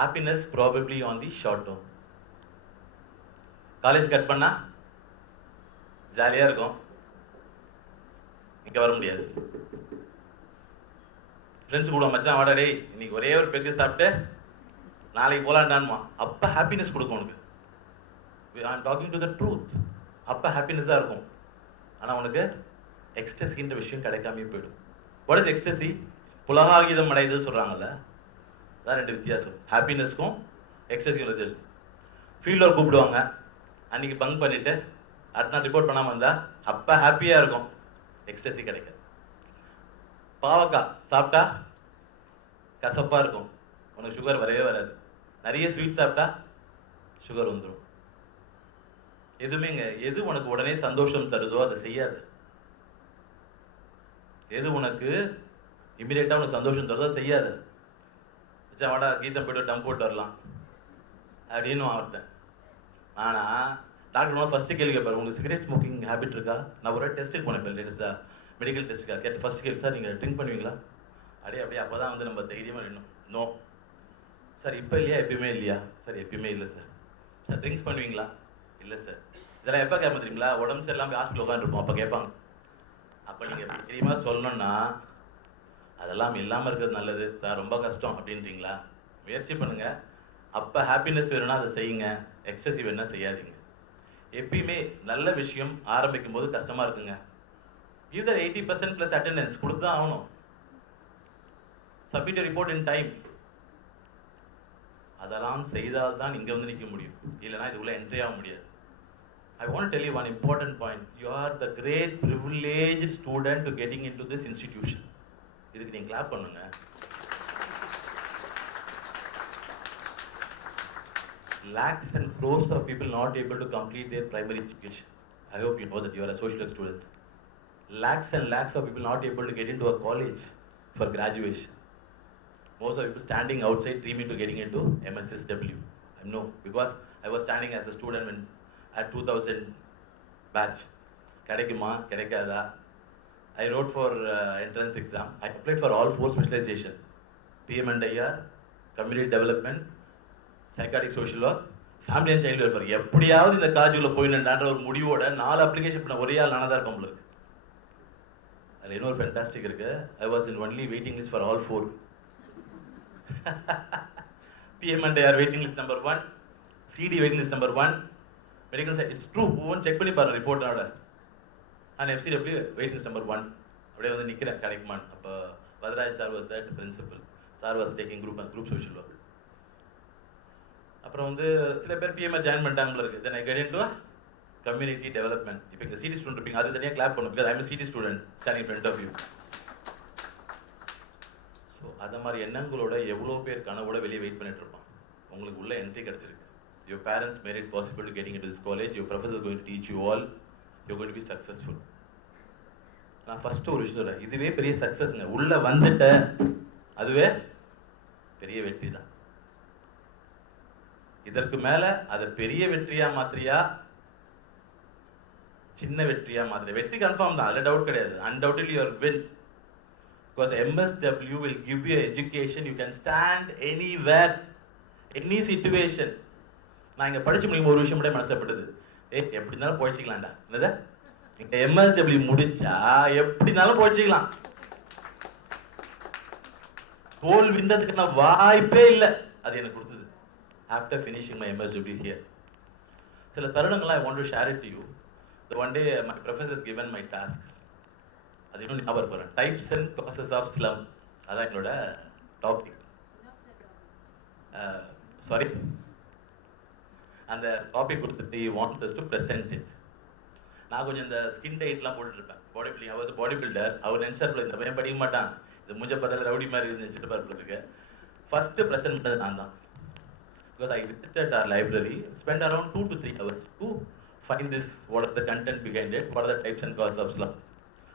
Happiness probably on the short term. College cut panna ஜாலியாக இருக்கும், இங்கே வர முடியாது. Friends கூட மச்சான் வாடா டேய் இன்னைக்கு ஒரே ஒரு பெக்கு சாப்பிட்டு நாளைக்கு போகலான்டான்மா, அப்போ ஹாப்பினஸ் கொடுக்கும் உனக்கு. ஐ ஆம் டாக்கிங் டு த ட்ரூத். அப்போ ஹாப்பினஸாக இருக்கும், ஆனால் உனக்கு எக்ஸ்டசின்ற விஷயம் கிடைக்காமே போயிடும். What is ecstasy? புலகாகிதம் அடைதல் சொல்கிறாங்கல்ல, அதான் ரெண்டு வித்தியாசம். ஹாப்பினஸ்க்கும் எக்ஸ்டசிக்கும் வித்தியாசம். ஃபீல்டில் கூப்பிடுவாங்க, அன்றைக்கி பங்க் பண்ணிவிட்டு அடுத்த நாள் ரிப்போர்ட் பண்ணாமல் இருந்தால் அப்போ ஹாப்பியாக இருக்கும், எக்ஸ்டசி கிடைக்காது. பாவக்காய் சாப்பிட்டா கசப்பாக இருக்கும், உனக்கு சுகர் வரவே வராது. நிறைய ஸ்வீட் சாப்பிட்டா சுகர் வந்துடும். எதுவுமேங்க, எது உனக்கு உடனே சந்தோஷம் தருதோ அதை செய்யாது. எது உனக்கு இமீடியட்டாக உனக்கு சந்தோஷம் தருதோ செய்யாது. வாடா கீதம் போய்ட்டு டம் போட்டு வரலாம் அப்படின்னு அவர்த்தேன். ஆனால் டாக்டர் ஃபஸ்ட்டு கேள்வி கேட்பாரு, உங்களுக்கு சிகரெட் ஸ்மோக்கிங் ஹேபிட் இருக்கா? நான் ஒரு டெஸ்ட்டுக்கு போனேன், இப்போ லேட்டஸ்ட்டாக மெடிக்கல் டெஸ்ட்டுக்காக கேட்டு ஃபஸ்ட்டு கேள்வி, சார் நீங்கள் ட்ரிங்க் பண்ணுவீங்களா? அப்படியே அப்போ தான் வந்து நம்ம தைரியமாக நின்னோம். No sir. இப்போ இல்லையா? எப்பயுமே இல்லையா? சார் எப்பயுமே இல்லை சார். சார் ட்ரிங்க்ஸ் பண்ணுவீங்களா? இல்லை சார். இதெல்லாம் எப்போ கேட்ப தெரியுங்களா? உடம்பு சரியில்லாமல் ஹாஸ்பிட்டல் உட்காந்துருப்போம், அப்போ கேட்பாங்க. அப்போ நீங்கள் தெரியுமா சொல்லணும்னா அதெல்லாம் இல்லாமல் இருக்கிறது நல்லது சார், ரொம்ப கஷ்டம் அப்படின்றீங்களா? முயற்சி பண்ணுங்கள். அப்போ ஹாப்பினஸ் வேணும்னா அதை செய்யுங்க, எக்ஸசிவ் வேணும்னா செய்யாதீங்க. எப்பயுமே நல்ல விஷயம் ஆரம்பிக்கும் போது கஷ்டமாக இருக்குங்க. இது 80% ப்ளஸ் அட்டெண்டன்ஸ் கொடுத்து தான் ஆகணும். Submit report in time. அதெல்லாம் செய்தால் தான் இங்கே வந்து நிற்க முடியும், இல்லைனா இதுக்குள்ளே என்ட்ரி ஆக முடியாது. I want to tell you one important point. You are the great privileged student to getting into this institution. இதுக்கு நீங்கள் கிளாப் பண்ணுங்க. Lakhs and crores of people not able to complete their primary education. I hope you know that you are a social work students. Lakhs and lakhs of people not able to get into a college for graduation. Most of people standing outside dreaming to getting into MSSW. I know because I was standing as a student when at 2000 batch. Kadekuma, Kadekada. I wrote for entrance exam. I applied for all 4 specialization. PM&IR, community development, psychiatric social work, family and child welfare. எப்படியாவது இந்த காலேஜுக்குள்ள போயிடணுன்ற ஒரு முடிவோட 4 application பண்ண ஒரே ஆள் நானாக தான் இருக்க முடியல. அதில் இன்னொரு ஃபேண்டாஸ்டிக் இருக்கு. I was in only waiting list for all 4. PM&IR waiting list number 1, CD waiting list number 1, medical science. It's true. Who won't check பண்ணி பாருங்க ரிப்போர்ட் ஆட. And FCW waiting list number 1. அப்படியே வந்து நிற்கிறேன் கிடைக்குமான். அப்போ Vararaj sir was that principal. Sir was taking group social work. அப்புறம் வந்து சில பேர் பிஎம்ஐ ஜாயின் பண்ணிட்டாங்களா இருக்குது. Then I get into community development. இப்போ இந்த சிடி ஸ்டூடெண்ட் இருப்பீங்க, அது தனியாக கிளாப் பண்ணும். Because I am CD student standing front of you. So அந்த மாதிரி எண்ணங்களோட எவ்வளோ பேர் கனவோட வெளியே வெயிட் பண்ணிட்டு இருப்பான். உங்களுக்கு உள்ள என்ட்ரி கிடச்சிருக்கு. Your parents made it possible to getting into this college. Your professor going to teach you all. You going to be successful. நான் ஃபஸ்ட்டு ஒரு விஷயம் சொல்கிறேன், இதுவே பெரிய சக்ஸஸ்ங்க. உள்ளே வந்துட்டேன், அதுவே பெரிய வெற்றி தான். இதற்கு மேல அதை பெரிய வெற்றியா மாத்திரியா சின்ன வெற்றியா மாத்திரியா? வெற்றி கன்ஃபார்ம் தான், அதுல டவுட் கிடையாது. Undoubtedly you are win. Because MSW will give you education, you can stand anywhere, any situation. நான் இங்க படிச்சு முடியும் ஒரு விஷயம் மட்டும் மனசப்பட்டது. எப்படினாலும் போயிச்சிக்கலாம்டா. என்னது நீங்க MSW முடிச்சா எப்படினாலும் போயிச்சிக்கலாம். தோல்வின்றதுக்கான வாய்ப்பே இல்லை. அது எனக்கு கொடுத்தது after finishing my MSW here. சில தருணங்கள்லாம் I want to share it to you. The one day my professor has given my task. அது இன்னும் ஞாபகம் இருக்கிறேன். Types and process of slum. அதான் என்னோட டாபிக். சாரி, அந்த டாபிக் கொடுத்துட்டு he wants us to present it. நான் கொஞ்சம் இந்த ஸ்கின் டைட்லாம் போட்டுருப்பேன். பாடி பில்டிங், அவர் பாடி பில்டர். அவர் நினைச்சார் இந்த பையன் படிக்க மாட்டான், இது முஞ்ச பதில் ரவுடி மாதிரி நினைச்சிட்டு பார்த்துருக்கு. ஃபர்ஸ்ட் ப்ரெசென்ட் பண்ணது நான் தான். Because I visited our library, spent around 2 to 3 hours to find this, what are the content behind it, what are the types and causes of slum.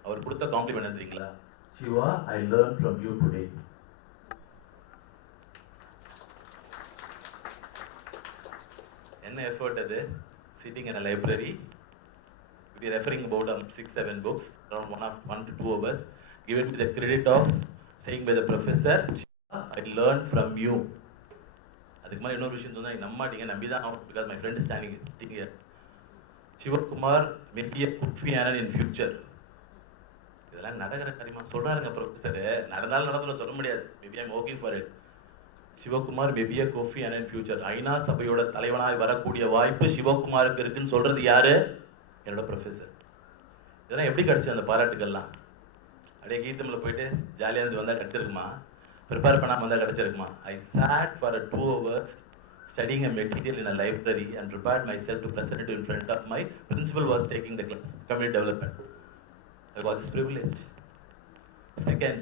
அவர் கொடுத்த காம்ப்ளிமெண்ட் தெரியுங்களா? Shiva, I learned from you today. என்ன effort அது? Sitting in a library, we are referring about 6-7 books, around 1 to 2 hours, given to the credit of saying by the professor, Shiva, I learned from you. அதுக்கு மேலே இன்னொரு விஷயம் சொன்னா நம்ப மாட்டீங்க, நம்பி தான் ஆகும். Because my friend standing here. Sivakumar may be a good honour in future. இதெல்லாம் நடக்கிற காரியமா சொல்றாருங்க ப்ரொஃபஸர். நடந்தாலும் நடந்தாலும் சொல்ல முடியாது. Maybe I am working for it. Sivakumar may be a Kofi honour in future. ஐநா சபையோட தலைவனாய் வரக்கூடிய வாய்ப்பு சிவகுமாருக்கு இருக்குன்னு சொல்றது யாரு? என்னோட ப்ரொஃபஸர். இதெல்லாம் எப்படி கிடைச்சது அந்த பாராட்டுகள்லாம்? அப்படியே கீதமில் போயிட்டு ஜாலியாக இருந்து வந்தால் கிடைச்சிருக்குமா? ப்ரிப்பேர் பண்ணாமல் வந்தால் கிடைச்சிருக்குமா? I sat for 2 hours studying a material in a library and prepared myself to present it in front of my principal was taking the class, community development. I got this privilege. Second,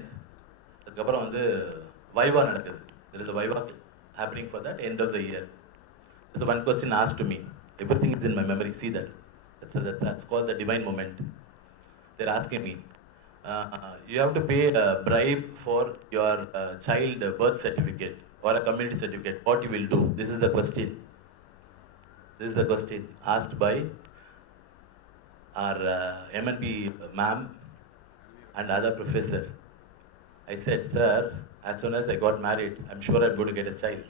அதுக்கப்புறம் வந்து வைவா நடக்குது. There is a viva happening for that end of the year. There's one question asked to me. Everything is in my memory. See that? That's called the divine moment. They're asking me, you have to pay a bribe for your child birth certificate or a community certificate. What you will do? This is the question. This is the question asked by our MNP ma'am and other professor. I said, sir, as soon as I got married, I'm sure I'm going to get a child.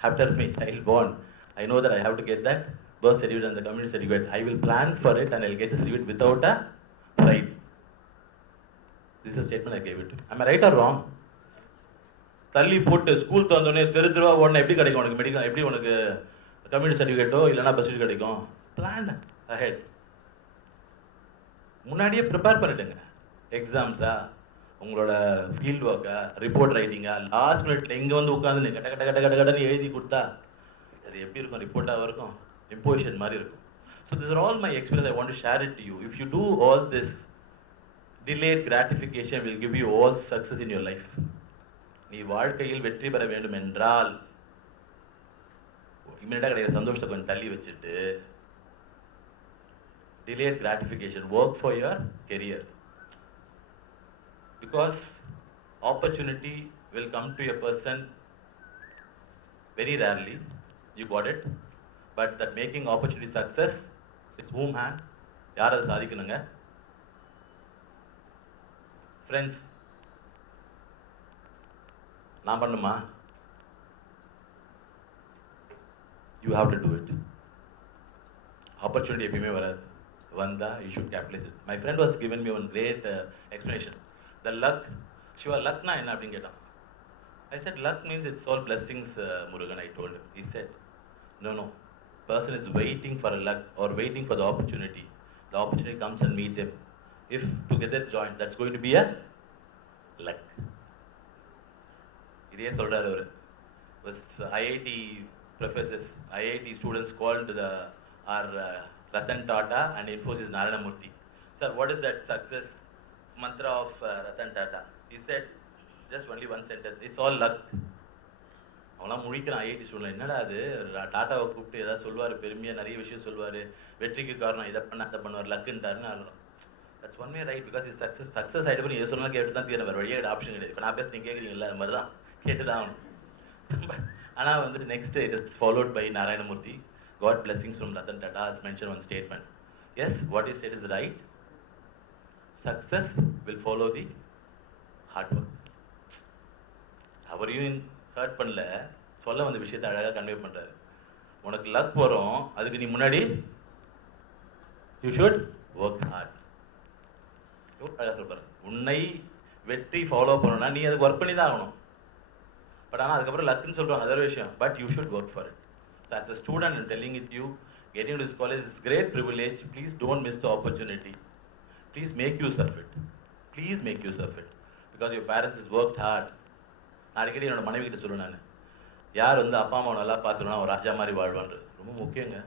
After my child born, I know that I have to get that birth certificate and the community certificate. I will plan for it and I'll get the certificate without a bribe. This is a statement I gave it to. Am I right or wrong? தள்ளி போட்டு school தந்தோடனே தெருவா உடனே எப்படி கிடைக்கும் உனக்கு medical, எப்படி உனக்கு community சர்டிஃபிகேட்டோ இல்லைனா பஸ் சர்டிஃபிகேட் கிடைக்கும்? Plan ahead. முன்னாடியே ப்ரிப்பேர் பண்ணிட்டுங்க. எக்ஸாம்ஸா, உங்களோட ஃபீல்ட் ஒர்க்கா, ரிப்போர்ட் ரைட்டிங்கா, லாஸ்ட் மினிட்ல இங்கே வந்து உட்காந்து கட்ட கட்ட கட்ட கட்ட கட்டன்னு எழுதி கொடுத்தா அது எப்படி இருக்கும்? ரிப்போர்ட்டாக இருக்கும், இம்போசிஷன் மாதிரி இருக்கும். So this are all my experience. I want to share it to you. If you do all this, delayed gratification will give you all success in your life. நீ வாழ்க்கையில் வெற்றி பெற வேண்டும் என்றால் இமிடியேட்டா கிடைக்கிற சந்தோஷத்தை கொஞ்சம் தள்ளி வச்சுட்டு delayed gratification, work for your career, because opportunity will come to a person very rarely. You got it, but that making opportunity success with whom hand? யார் அதை சாதிக்கணுங்க? ஃப்ரெண்ட்ஸ், நான் பண்ணுமா? You have to do it. Opportunity எப்பயுமே வராது, வந்தா you should capitalize it. My friend was given me one great explanation. The luck, Siva லக்னா என்ன அப்படின்னு கேட்டான். I said luck means it's all blessings, Murugan. I told him. He said, no, person is waiting for a luck or waiting for the opportunity. The opportunity comes and meet him. If together joined, that's going to be a luck. இதே சொல்றாரு அவரு. Was IIT professors, IIT students called our Ratan Tata and Infosys Narayana Murthy. Sir, what is that success mantra of Ratan Tata? He said just only one sentence. It's all luck. அவங்களாம் முழிக்கிறான் IIT student. என்னடா அது, டாட்டாவை கூப்பிட்டு ஏதாவது சொல்லுவார், பெருமையாக நிறைய விஷயம் சொல்லுவார், வெற்றிக்கு காரணம் இதை பண்ண அதை பண்ணுவார், லக்குன்ட்டாருன்னு ஆகணும். That's one way right. Because இது சக்ஸஸ் ஆகிட்டு பண்ணி எது சொன்னாலும் கேட்டு தான் தீர, வேறு வழியாக ஆப்ஷன் கிடையாது. இப்போ நான் பேச நீங்கள் கேட்குறீங்களா, அது மாதிரி தான் கேட்டு தான் ஆகணும். ஆனால் வந்து next it is followed by Narayana Murthy. Got blessings from Ratan Tata has mentioned one statement. Yes, what he said is right. Success will follow the hard work. அவரையும் ஹர்ட் பண்ணல, சொல்ல வந்த விஷயத்தை அழகாக கன்வே பண்ணுறாரு. உனக்கு லக் வரும், அதுக்கு நீ முன்னாடி You should work hard. உன்னை வெற்றி ஃபாலோ பண்ணணும்னா நீ அதுக்கு ஒர்க் பண்ணி தான் ஆகணும். பட் ஆனால் அதுக்கப்புறம் லக்குன்னு சொல்லுவாங்க, அதர் விஷயம். But you should work for it. So as a student, I'm telling it to you, getting to this college is great privilege. Please don't miss the opportunity. Please make use of it. Please make use of it. Because your parents has worked hard. நான் அடிக்கடி என்னோட மனைவி கிட்ட சொல்லுவேன், நான் யார் வந்து அப்பா அம்மாவை நல்லா பார்த்துக்கணும் அவன் ராஜா மாதிரி வாழ்வான்றது ரொம்ப முக்கியங்க.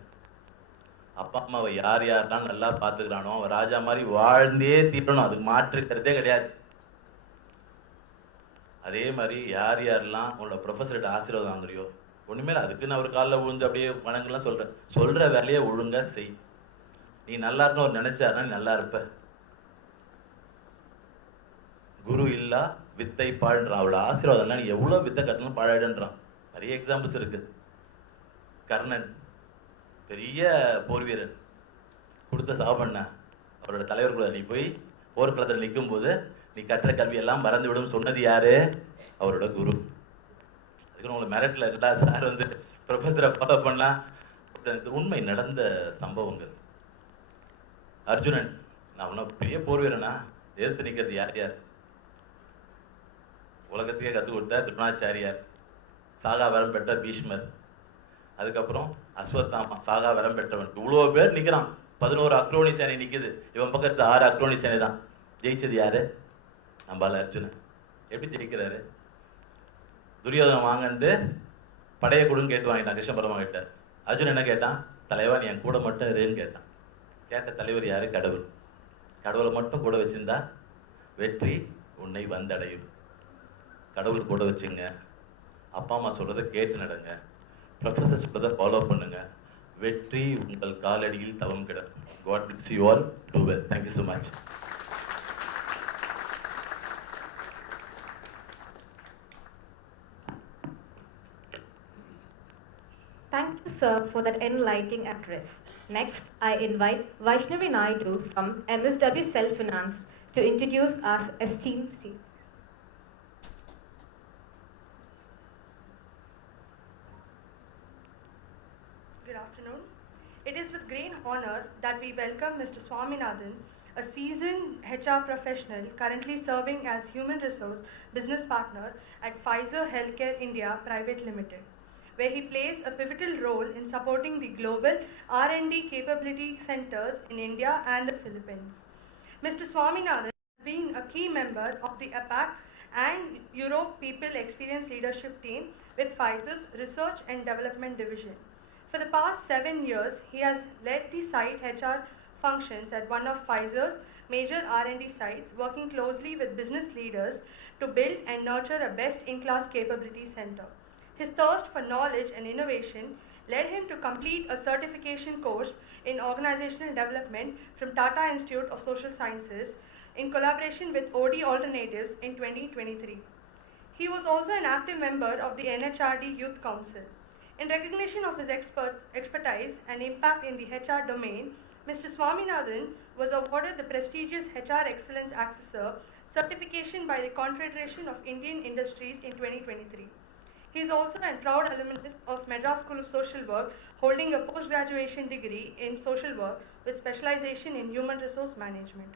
அப்பா அம்மாவை யார் யாரெல்லாம் நல்லா பார்த்துக்கிறானோ அவன் ராஜா மாதிரி வாழ்ந்தே தீரணும், அதுக்கு மாற்றுக்கிறதே கிடையாது. அதே மாதிரி யார் யாரெல்லாம் உங்களோட ப்ரொஃபஸர்கிட்ட ஆசீர்வாதம் வாங்குறியோ ஒன்றுமே இல்லை, அதுக்குன்னு அவர் காலில் விழுந்து அப்படியே வணங்கலாம் சொல்கிற வேலையை ஒழுங்காக செய். நீ நல்லா இருக்கணும் அவர் நினைச்சாருன்னா நீ நல்லா இருப்ப. குரு இல்லா வித்தை பாடுறான், அவளோட ஆசீர்வாதம்னா நீ எவ்வளோ வித்தை கட்டணும் பாடாடுன்றான். நிறைய எக்ஸாம்பிள்ஸ் இருக்கு. கர்ணன் பெரிய போர் வீரர், கொடுத்த சாபண்ண அவரோட தலைவர் கூட நீ போய் போர்க்களத்தில் நிற்கும் போது நீ கற்ற கல்வி எல்லாம் மறந்து விடும் சொன்னது யாரு? அவரோட குரு. அதுக்கு உங்களை மெரிட்ல இருந்தா சார் வந்து ப்ரொஃபஸரை ஃபாலோ பண்ணலாம். உண்மை நடந்த சம்பவங்கள். அர்ஜுனன், நான் உன்ன பெரிய போர் வீரனா, எதிர்த்து நிற்கிறது யார் யார்? உலகத்துக்கே கற்றுக் கொடுத்த துரோணாச்சாரியார், சாகா வரம் பெற்ற பீஷ்மர், அதுக்கப்புறம் அஸ்வத்தாமா சாகா வரம் பெற்றவன். இவ்வளோ பேர் நிற்கிறான், 11 அக்ரோனி சேனை நிற்குது, இவன் பக்கத்து 6 அக்ரோனி சேனை தான். ஜெயிச்சது யாரு? நம்மளால அர்ஜுனன். எப்படி ஜெயிக்கிறாரு? துரியோதனை வாங்கந்து படையை கொடுன்னு கேட்டு வாங்கிட்டான் கிருஷ்ண பரமா கிட்ட. அர்ஜுன் என்ன கேட்டான்? தலைவா நீ என் கூட மட்டும் இருன்னு கேட்டான். கேட்ட தலைவர் யாரு? கடவுள். கடவுளை மட்டும் கூட வச்சிருந்தா வெற்றி உன்னை வந்தடையும். கடவுள் கூட வச்சுங்க, அப்பா அம்மா சொல்றதை கேட்டு நடங்க, ப்ரொஃபஸர் சொல்றதை ஃபாலோ பண்ணுங்க, வெற்றி உங்கள் காலடியில் தவம் கிடக்கும். God bless you all. Do well. Thank you so much. Thank you, sir, for that enlightening address. Next, I invite Vaishnavi Naidu from MSW Self-Finance to introduce our esteemed speakers. Good afternoon. It is with great honor that we welcome Mr. Swaminathan, a seasoned HR professional currently serving as Human Resource Business Partner at Pfizer Healthcare India Private Limited, where he plays a pivotal role in supporting the global R&D capability centers in India and the Philippines. Mr. Swaminathan, being a key member of the APAC and Europe People Experience Leadership Team with Pfizer's Research and Development Division. For the past 7 years, he has led the site HR functions at one of Pfizer's major R&D sites, working closely with business leaders to build and nurture a best-in-class capability center. His thirst for knowledge and innovation led him to complete a certification course in organizational development from Tata Institute of Social Sciences in collaboration with OD Alternatives in 2023. He was also an active member of the NHRD Youth Council. In recognition of his expertise and impact in the HR domain, Mr. Swaminathan was awarded the prestigious HR Excellence Accessor certification by the Confederation of Indian Industries in 2023. He is also a proud alumnus of Madras School of Social Work, holding a post-graduation degree in social work with specialization in human resource management.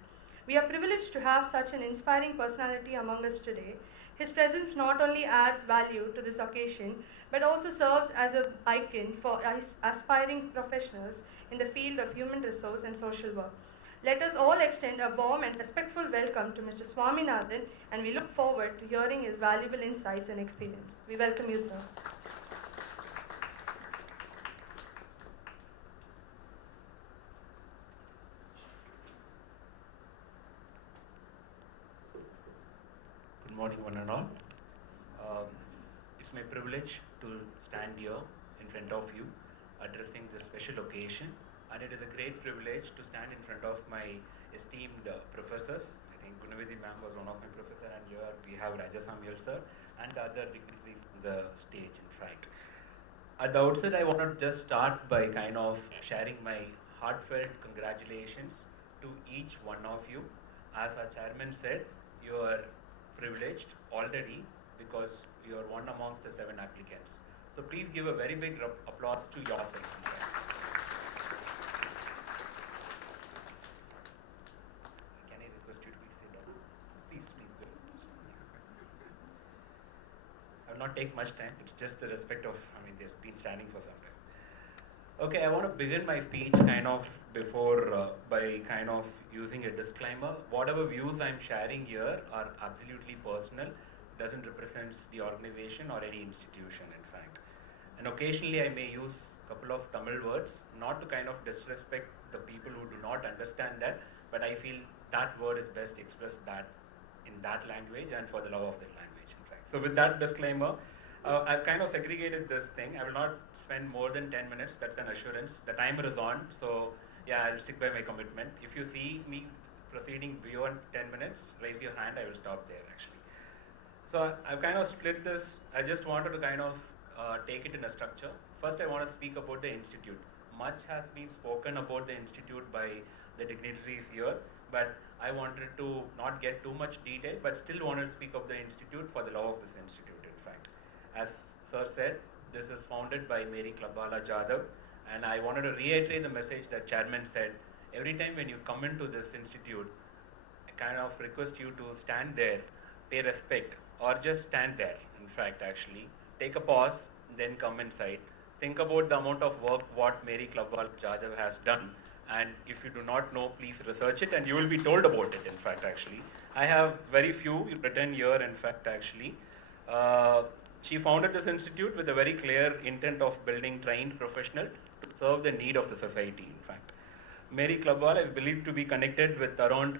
We are privileged to have such an inspiring personality among us today. His presence not only adds value to this occasion, but also serves as an icon for aspiring professionals in the field of human resource and social work. Let us all extend a warm and respectful welcome to Mr. Swaminathan, and we look forward to hearing his valuable insights and experience. We welcome you, sir. Good morning, one and all. It's my privilege to stand here in front of you addressing this special occasion, and it is a great privilege to stand in front of my esteemed professors. I think Gunavedi ma'am was one of my professors, and here we have Raja Samuel sir and other dignitaries on the stage in front. At the outset, I want to just start by kind of sharing my heartfelt congratulations to each one of you. As our chairman said, you are privileged already because you are one amongst the 7 applicants. So please give a very big applause to yourself. not take much time. It's just the respect of, I mean, they've been standing for some time. Okay, I want to begin my speech kind of by kind of using a disclaimer. Whatever views I'm sharing here are absolutely personal, doesn't represent the organization or any institution, in fact. And occasionally I may use a couple of Tamil words, not to kind of disrespect the people who do not understand that, but I feel that word is best expressed that in that language and for the love of that language, in fact. So with that disclaimer, I've kind of segregated this thing. I will not spend more than 10 minutes, that's an assurance. The timer is on, so yeah, I'll stick by my commitment. If you see me proceeding beyond 10 minutes, raise your hand, I will stop there actually. So I've kind of split this. I just wanted to kind of take it in a structure. First I want to speak about the institute. Much has been spoken about the institute by the dignitaries here, but I wanted to not get too much detail, but still wanted to speak of the institute for the love of this institute, in fact. As Sir said, this is founded by Mary Klabala Jadhav, and I wanted to reiterate the message that Chairman said. Every time when you come into this institute, I kind of request you to stand there, pay respect, or just stand there, in fact, actually. Take a pause, then come inside. Think about the amount of work what Mary Klabala Jadhav has done, and if you do not know, please research it and you will be told about it, in fact, actually. I have very few written here, in fact, actually. She founded this institute with a very clear intent of building trained professionals to serve the need of the society, in fact. Mary Klabala is believed to be connected with around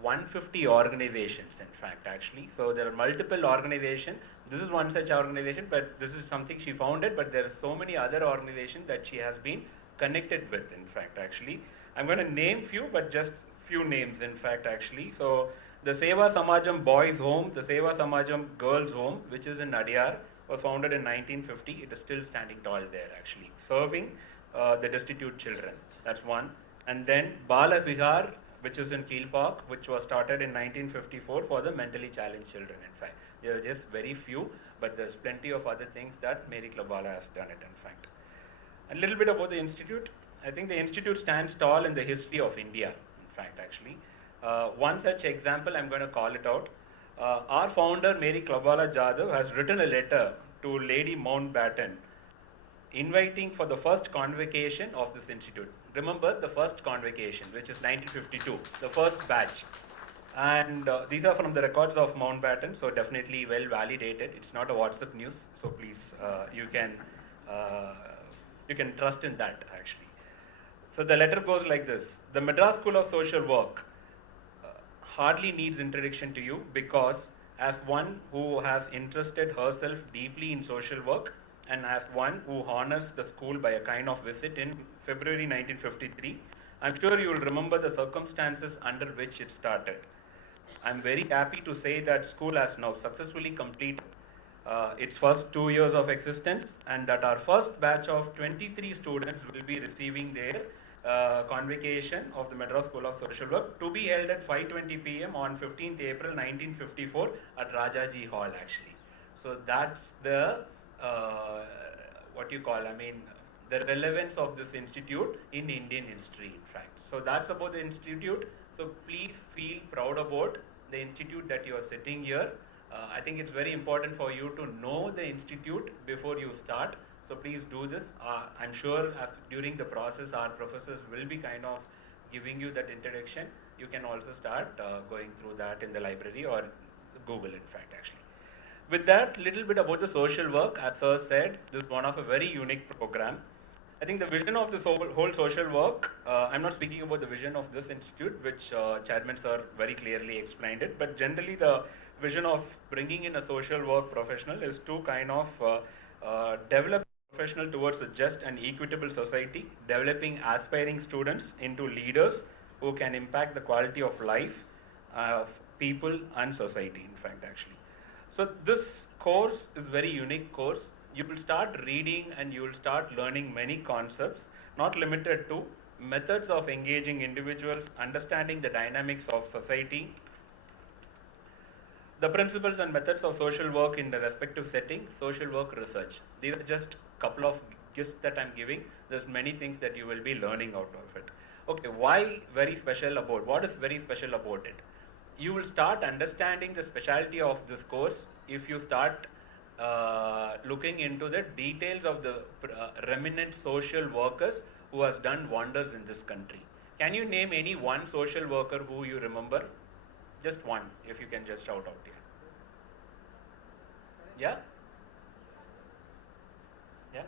150 organizations, in fact, actually. So there are multiple organizations. This is one such organization, but this is something she founded, but there are so many other organizations that she has been connected with, in fact, actually. I'm going to name few, but just few names, in fact, actually. So the Seva Samajam Boys Home, the Seva Samajam Girls Home, which is in Adyar, was founded in 1950. It is still standing tall there, actually, serving the destitute children. That's one. And then Bala Vihar, which is in Keel Park, which was started in 1954 for the mentally challenged children, in fact. There are just very few, but there's plenty of other things that Mary Klabala has done it, in fact. A little bit about the institute. I think the institute stands tall in the history of India, in fact, actually. One such example, I'm going to call it out. Our founder, Mary Klabala Jadhav, has written a letter to Lady Mountbatten inviting for the first convocation of this institute. Remember the first convocation, which is 1952, the first batch. And these are from the records of Mountbatten, so definitely well validated. It's not a WhatsApp news, so please, you can trust in that, actually. So the letter goes like this. The Madras School of Social Work hardly needs introduction to you, because as one who has interested herself deeply in social work, and as one who honors the school by a kind of visit in February 1953, I'm sure you will remember the circumstances under which it started. I'm very happy to say that school has now successfully completed its first 2 years of existence, and that our first batch of 23 students will be receiving their convocation of the Madras School of Social Work, to be held at 5:20 p.m. on 15th April 1954 at Rajaji Hall, actually. So that's the the relevance of this institute in Indian history, in fact. So that's about the institute. So please feel proud about the institute that you are sitting here. I think it's very important for you to know the institute before you start. So please do this. I'm sure during the process our professors will be kind of giving you that introduction. You can also start going through that in the library or Google, in fact, actually. With that, little bit about the social work. As Sir said, this is one of a very unique program. I think the vision of this whole social work, I'm not speaking about the vision of this institute, which Chairman Sir very clearly explained it, but generally the vision of bringing in a social work professional is to kind of develop a professional towards a just and equitable society, developing aspiring students into leaders who can impact the quality of life of people and society, in fact, actually. So this course is very unique course. You will start reading and you will start learning many concepts, not limited to methods of engaging individuals, understanding the dynamics of society, the principles and methods of social work in the respective setting, social work research. These are just a couple of gifts that I'm giving. There's many things that you will be learning out of it. Okay, why very special about? What is very special about it? You will start understanding the specialty of this course if you start looking into the details of the remnant social workers who has done wonders in this country. Can you name any one social worker who you remember? Just one, if you can just shout out here. Yeah? Yeah?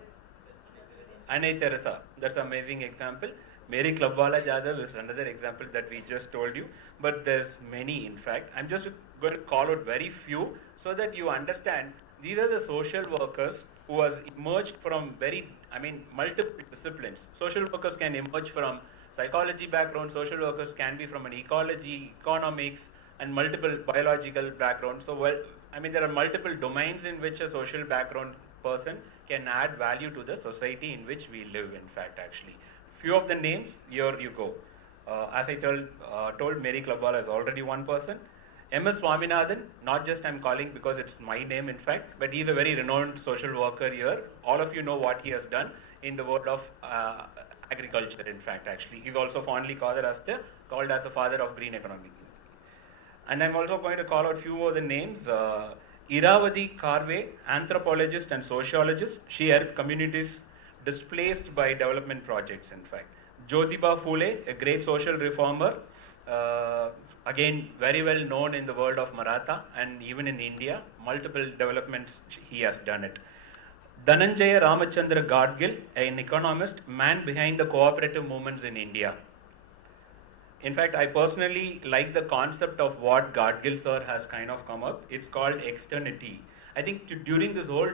Anai Teresa, that's an amazing example. Mary Clubwala Jadhav is another example that we just told you, but there's many in fact. I'm just going to call out very few so that you understand these are the social workers who has emerged from multiple disciplines. Social workers can emerge from psychology background, social workers can be from an ecology, economics, and multiple biological backgrounds. So, there are multiple domains in which a social background person can add value to the society in which we live, in fact, actually. Few of the names, here you go. As I told, Mary Clubwala is already one person. MS Swaminathan, not just I'm calling because it's my name, in fact, but he's a very renowned social worker here. All of you know what he has done in the world of agriculture, in fact, actually. He's also fondly called as the father of green economy. And I'm also going to call out few more the names. Iravati Karve, anthropologist and sociologist. She helped communities displaced by development projects, in fact. Jyotiba Phule, a great social reformer, again very well known in the world of Maratha and even in India. Multiple developments he has done it. Dhananjaya Ramachandra Gadgil, an economist, man behind the cooperative movements in India. In fact, I personally like the concept of what Gadgil sir has kind of come up. It's called externity. I think during this whole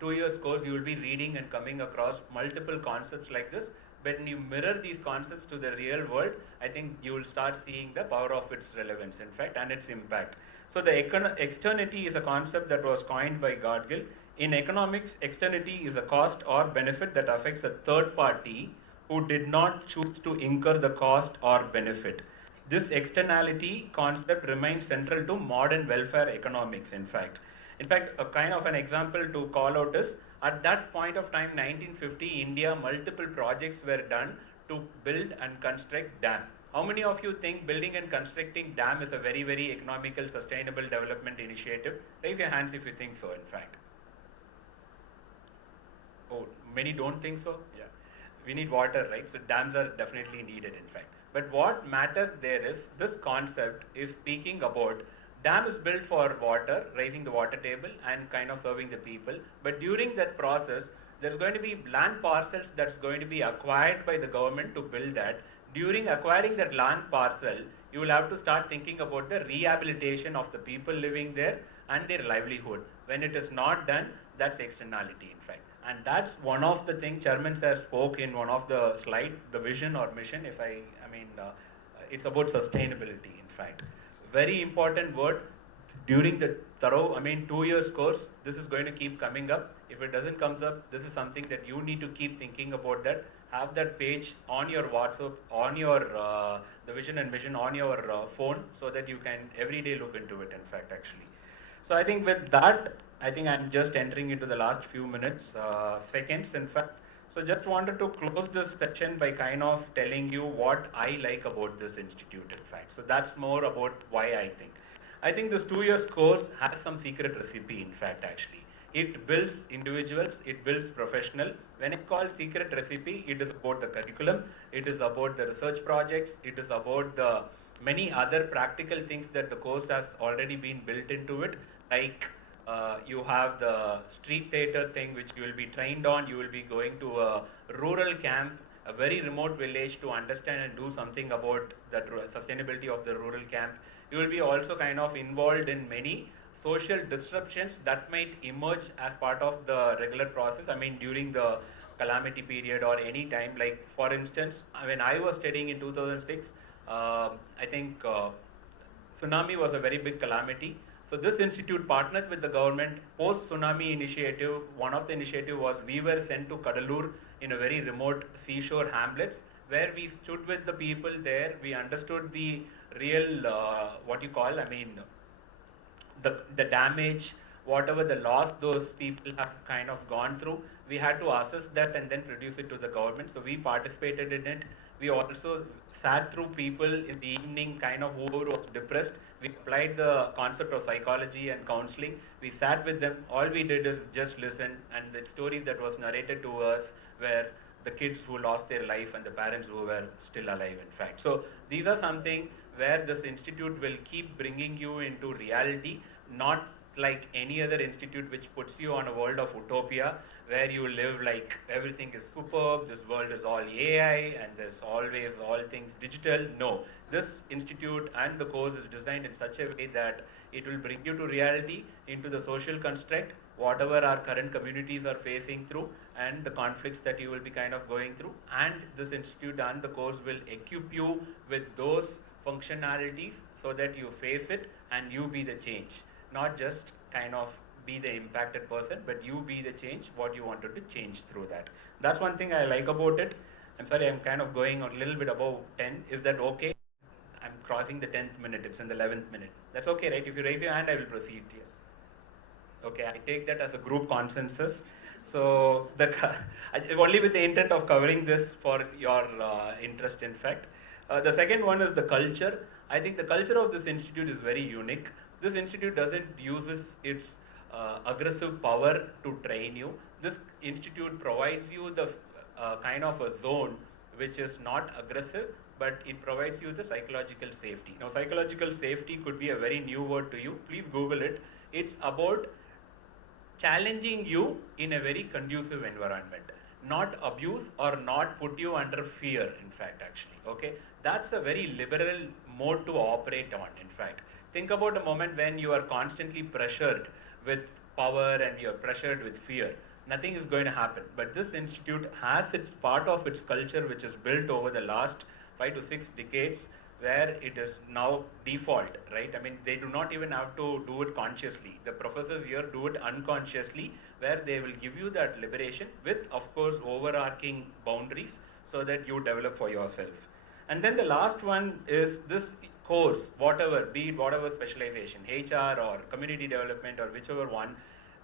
two years course, you will be reading and coming across multiple concepts like this. When you mirror these concepts to the real world, I think you will start seeing the power of its relevance, in fact, and its impact. So the externity is a concept that was coined by Gadgil. In economics, externity is a cost or benefit that affects a third party who did not choose to incur the cost or benefit. This externality concept remains central to modern welfare economics, in fact. In fact, a kind of an example to call out is, at that point of time, 1950, India, multiple projects were done to build and construct dam. How many of you think building and constructing dam is a very, very economical, sustainable development initiative? Raise your hands if you think so, in fact. Oh, many don't think so? Yeah. We need water, right? So dams are definitely needed, in fact. But what matters there is, this concept is speaking about dam is built for water, raising the water table and kind of serving the people. But during that process, there's going to be land parcels that's going to be acquired by the government to build that. During acquiring that land parcel, you will have to start thinking about the rehabilitation of the people living there and their livelihood. When it is not done, that's externality, in fact. And that's one of the things Chairman sir spoke in one of the slides, the vision or mission, it's about sustainability, in fact. Very important word. During the 2 years course, this is going to keep coming up. If it doesn't comes up, this is something that you need to keep thinking about that. Have that page on your WhatsApp, on your, the vision and mission on your phone, so that you can every day look into it, in fact, actually. So I think with that, I think I'm just entering into the last few minutes, seconds, in fact. So just wanted to close this section by kind of telling you what I like about this institute, in fact. So that's more about why I think. I think this 2 years course has some secret recipe, in fact, actually. It builds individuals, it builds professional. When I call secret recipe, it is about the curriculum, it is about the research projects, it is about the many other practical things that the course has already been built into it, like you have the street theater thing which you will be trained on. You will be going to a rural camp, a very remote village, to understand and do something about the sustainability of the rural camp. You will be also kind of involved in many social disruptions that might emerge as part of the regular process. During the calamity period or any time, like for instance, when I was studying in 2006, I think tsunami was a very big calamity. So this institute partnered with the government post-tsunami initiative. One of the initiative was we were sent to Kadalur in a very remote seashore hamlets, where we stood with the people there. We understood the real, the damage, whatever the loss those people have kind of gone through. We had to assess that and then produce it to the government. So we participated in it. We also sat through people in the evening, kind of whoever was depressed. We applied the concept of psychology and counseling. We sat with them. All we did is just listen, and the stories that was narrated to us were the kids who lost their life and the parents who were still alive, in fact. So these are something where this institute will keep bringing you into reality, not like any other institute which puts you on a world of utopia where you live like everything is superb, this world is all AI and there's always all things digital. No, this institute and the course is designed in such a way that it will bring you to reality, into the social construct, whatever our current communities are facing through and the conflicts that you will be kind of going through. And this institute and the course will equip you with those functionalities so that you face it and you be the change, not just kind of be the impacted person, but you be the change, what you wanted to change through that. That's one thing I like about it. I'm sorry, I'm kind of going a little bit above 10. Is that okay? I'm crossing the 10th minute, it's in the 11th minute. That's okay, right? If you raise your hand, I will proceed here. Okay, I take that as a group consensus. So, only with the intent of covering this for your interest, in fact. The second one is the culture. I think the culture of this institute is very unique. This institute doesn't use its aggressive power to train you. This institute provides you the kind of a zone which is not aggressive, but it provides you the psychological safety. Now, psychological safety could be a very new word to you. Please Google it. It's about challenging you in a very conducive environment, not abuse or not put you under fear, in fact, actually. Okay, that's a very liberal mode to operate on, in fact. Think about a moment when you are constantly pressured with power and you're pressured with fear. Nothing is going to happen. But this institute has its part of its culture which is built over the last 5 to 6 decades, where it is now default, right? I mean, they do not even have to do it consciously. The professors here do it unconsciously, where they will give you that liberation with, of course, overarching boundaries so that you develop for yourself. And then the last one is this course, whatever, be it whatever specialization, HR or community development or whichever one,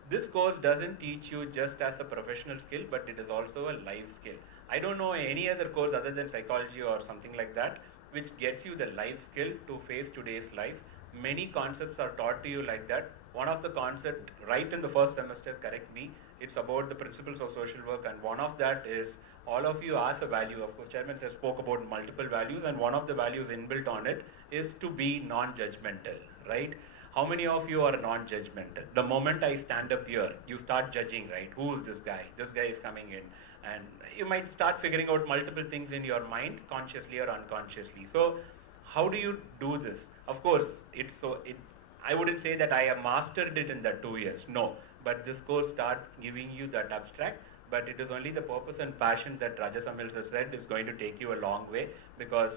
this course doesn't teach you just as a professional skill, but it is also a life skill. I don't know any other course other than psychology or something like that, which gets you the life skill to face today's life. Many concepts are taught to you like that. One of the concepts right in the first semester, correct me, it's about the principles of social work, and one of that is all of you as a value. Of course, Chairman has spoke about multiple values, and one of the values inbuilt on it is to be non-judgmental, right? How many of you are non-judgmental? The moment I stand up here, you start judging, right? Who is this guy? This guy is coming in. And you might start figuring out multiple things in your mind, consciously or unconsciously. So how do you do this? Of course, I wouldn't say that I have mastered it in that 2 years. No, but this course starts giving you that abstract. But it is only the purpose and passion that Raja Samils has said is going to take you a long way, because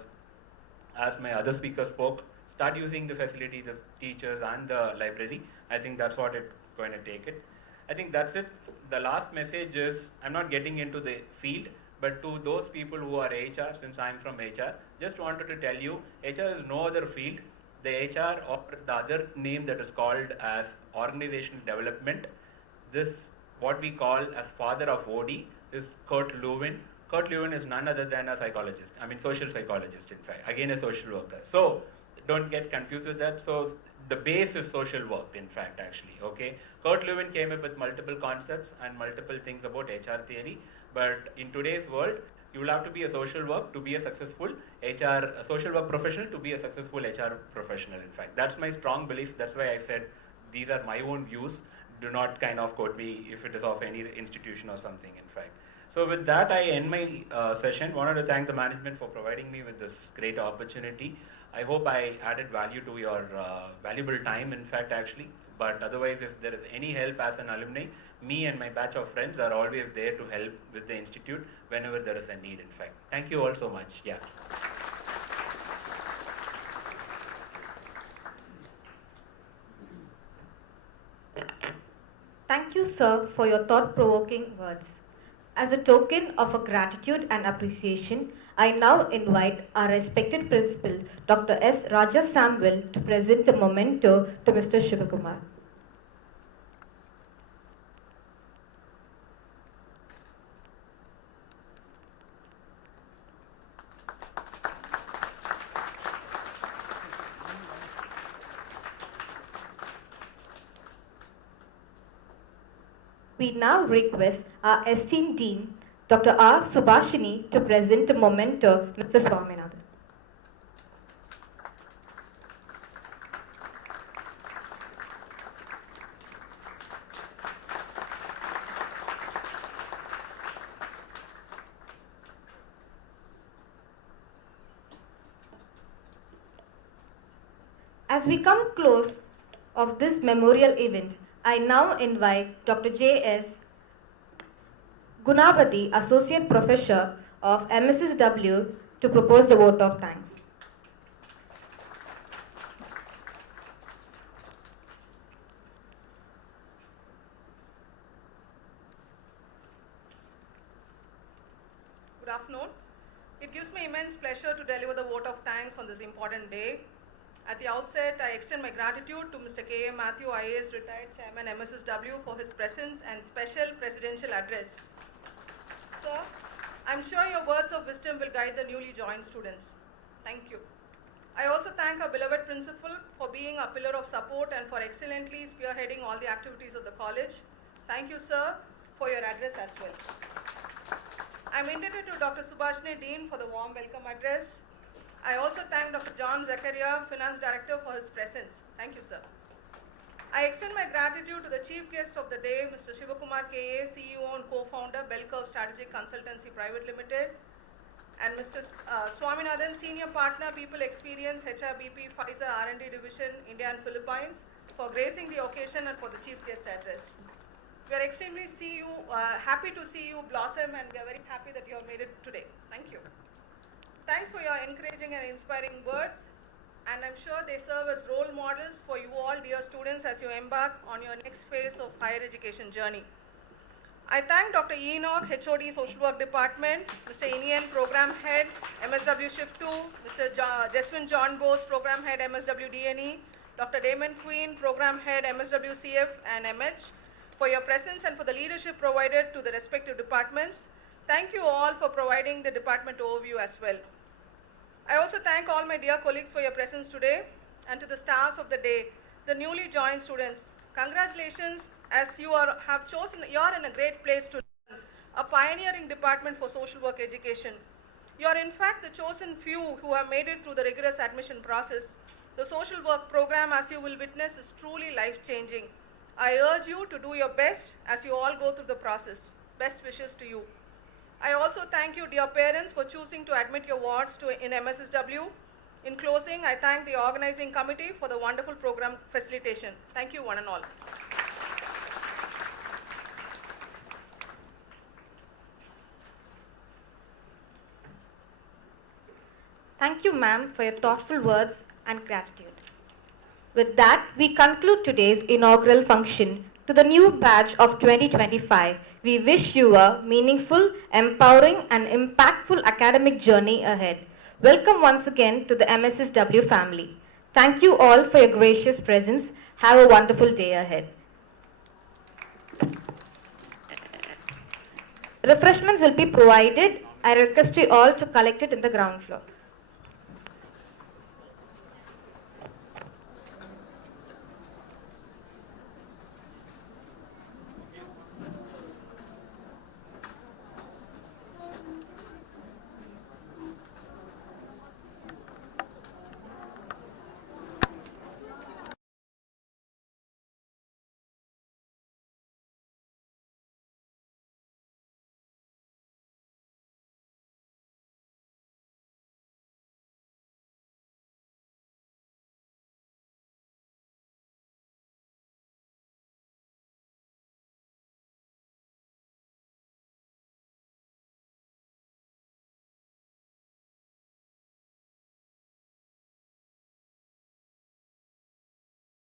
as my other speaker spoke, start using the facility, the teachers and the library. I think that's what it's going to take it. I think that's it. The last message is, I'm not getting into the field, but to those people who are HR, since I'm from HR, just wanted to tell you, HR is no other field. The HR, or the other name that is called as organizational development, this what we call as father of OD is Kurt Lewin. Kurt Lewin is none other than a psychologist. I mean, social psychologist, in fact, again a social worker. So don't get confused with that. So the base is social work, in fact, actually, okay? Kurt Lewin came up with multiple concepts and multiple things about HR theory, but in today's world, you will have to be a social work to be a successful HR, a social work professional to be a successful HR professional, in fact. That's my strong belief. That's why I said these are my own views. Do not kind of quote me if it is of any institution or something, in fact. So with that, I end my session. Wanted to thank the management for providing me with this great opportunity. I hope I added value to your valuable time, in fact, actually. But otherwise, if there is any help as an alumni, me and my batch of friends are always there to help with the institute whenever there is a need, in fact. Thank you all so much. Yeah. Thank you, sir, for your thought-provoking words. As a token of a gratitude and appreciation, I now invite our respected principal, Dr. S. Raja Samwell, to present a memento to Mr. Shivakumar. we now request our esteemed Dean, Dr. R. Subhashini, to present a memento, Mr. Swaminathan. As we come close of this memorial event, I now invite Dr. J.S. Gunavati, Associate Professor of MSSW, to propose the vote of thanks. Good afternoon. It gives me immense pleasure to deliver the vote of thanks on this important day. At the outset, I extend my gratitude to Mr. K. A. Matthew, IAS retired Chairman MSSW, for his presence and special presidential address. Sir, I'm sure your words of wisdom will guide the newly joined students. Thank you. I also thank our beloved principal for being a pillar of support and for excellently spearheading all the activities of the college. Thank you, sir, for your address as well. I'm indebted to Dr. Subhashini, Dean, for the warm welcome address. I also thank Dr. John Zakaria, Finance Director, for his presence. Thank you, sir. I extend my gratitude to the chief guest of the day, Mr. Shivakumar K.A., CEO and co-founder, Bell Curve Strategic Consultancy Private Limited, and Mr. Swaminathan, Senior Partner, People Experience, HRBP, Pfizer R&D Division, India and Philippines, for gracing the occasion and for the chief guest address. We are extremely happy to see you blossom, and we are very happy that you have made it today. Thank you. Thanks for your encouraging and inspiring words, and I'm sure they serve as role models for you all, dear students, as you embark on your next phase of higher education journey. I thank Dr. Enoch, HOD, Social Work Department, Mr. Inian, Program Head, MSW Shift 2, Mr. Jeswin John Bose, Program Head, MSW D&E, Dr. Damon Queen, Program Head, MSW CF and MH, for your presence and for the leadership provided to the respective departments. Thank you all for providing the department overview as well. I also thank all my dear colleagues for your presence today, and to the stars of the day, the newly joined students. Congratulations, as you are in a great place to learn, a pioneering department for social work education. You are in fact the chosen few who have made it through the rigorous admission process. The social work program, as you will witness, is truly life-changing. I urge you to do your best as you all go through the process. Best wishes to you. I also thank you, dear parents, for choosing to admit your wards in MSSW. In closing, I thank the organizing committee for the wonderful program facilitation. Thank you, one and all. Thank you, ma'am, for your thoughtful words and gratitude. With that, we conclude today's inaugural function. To the new batch of 2025, we wish you a meaningful, empowering, and impactful academic journey ahead. Welcome once again to the MSSW family. Thank you all for your gracious presence. Have a wonderful day ahead. Refreshments will be provided. I request you all to collect it in the ground floor.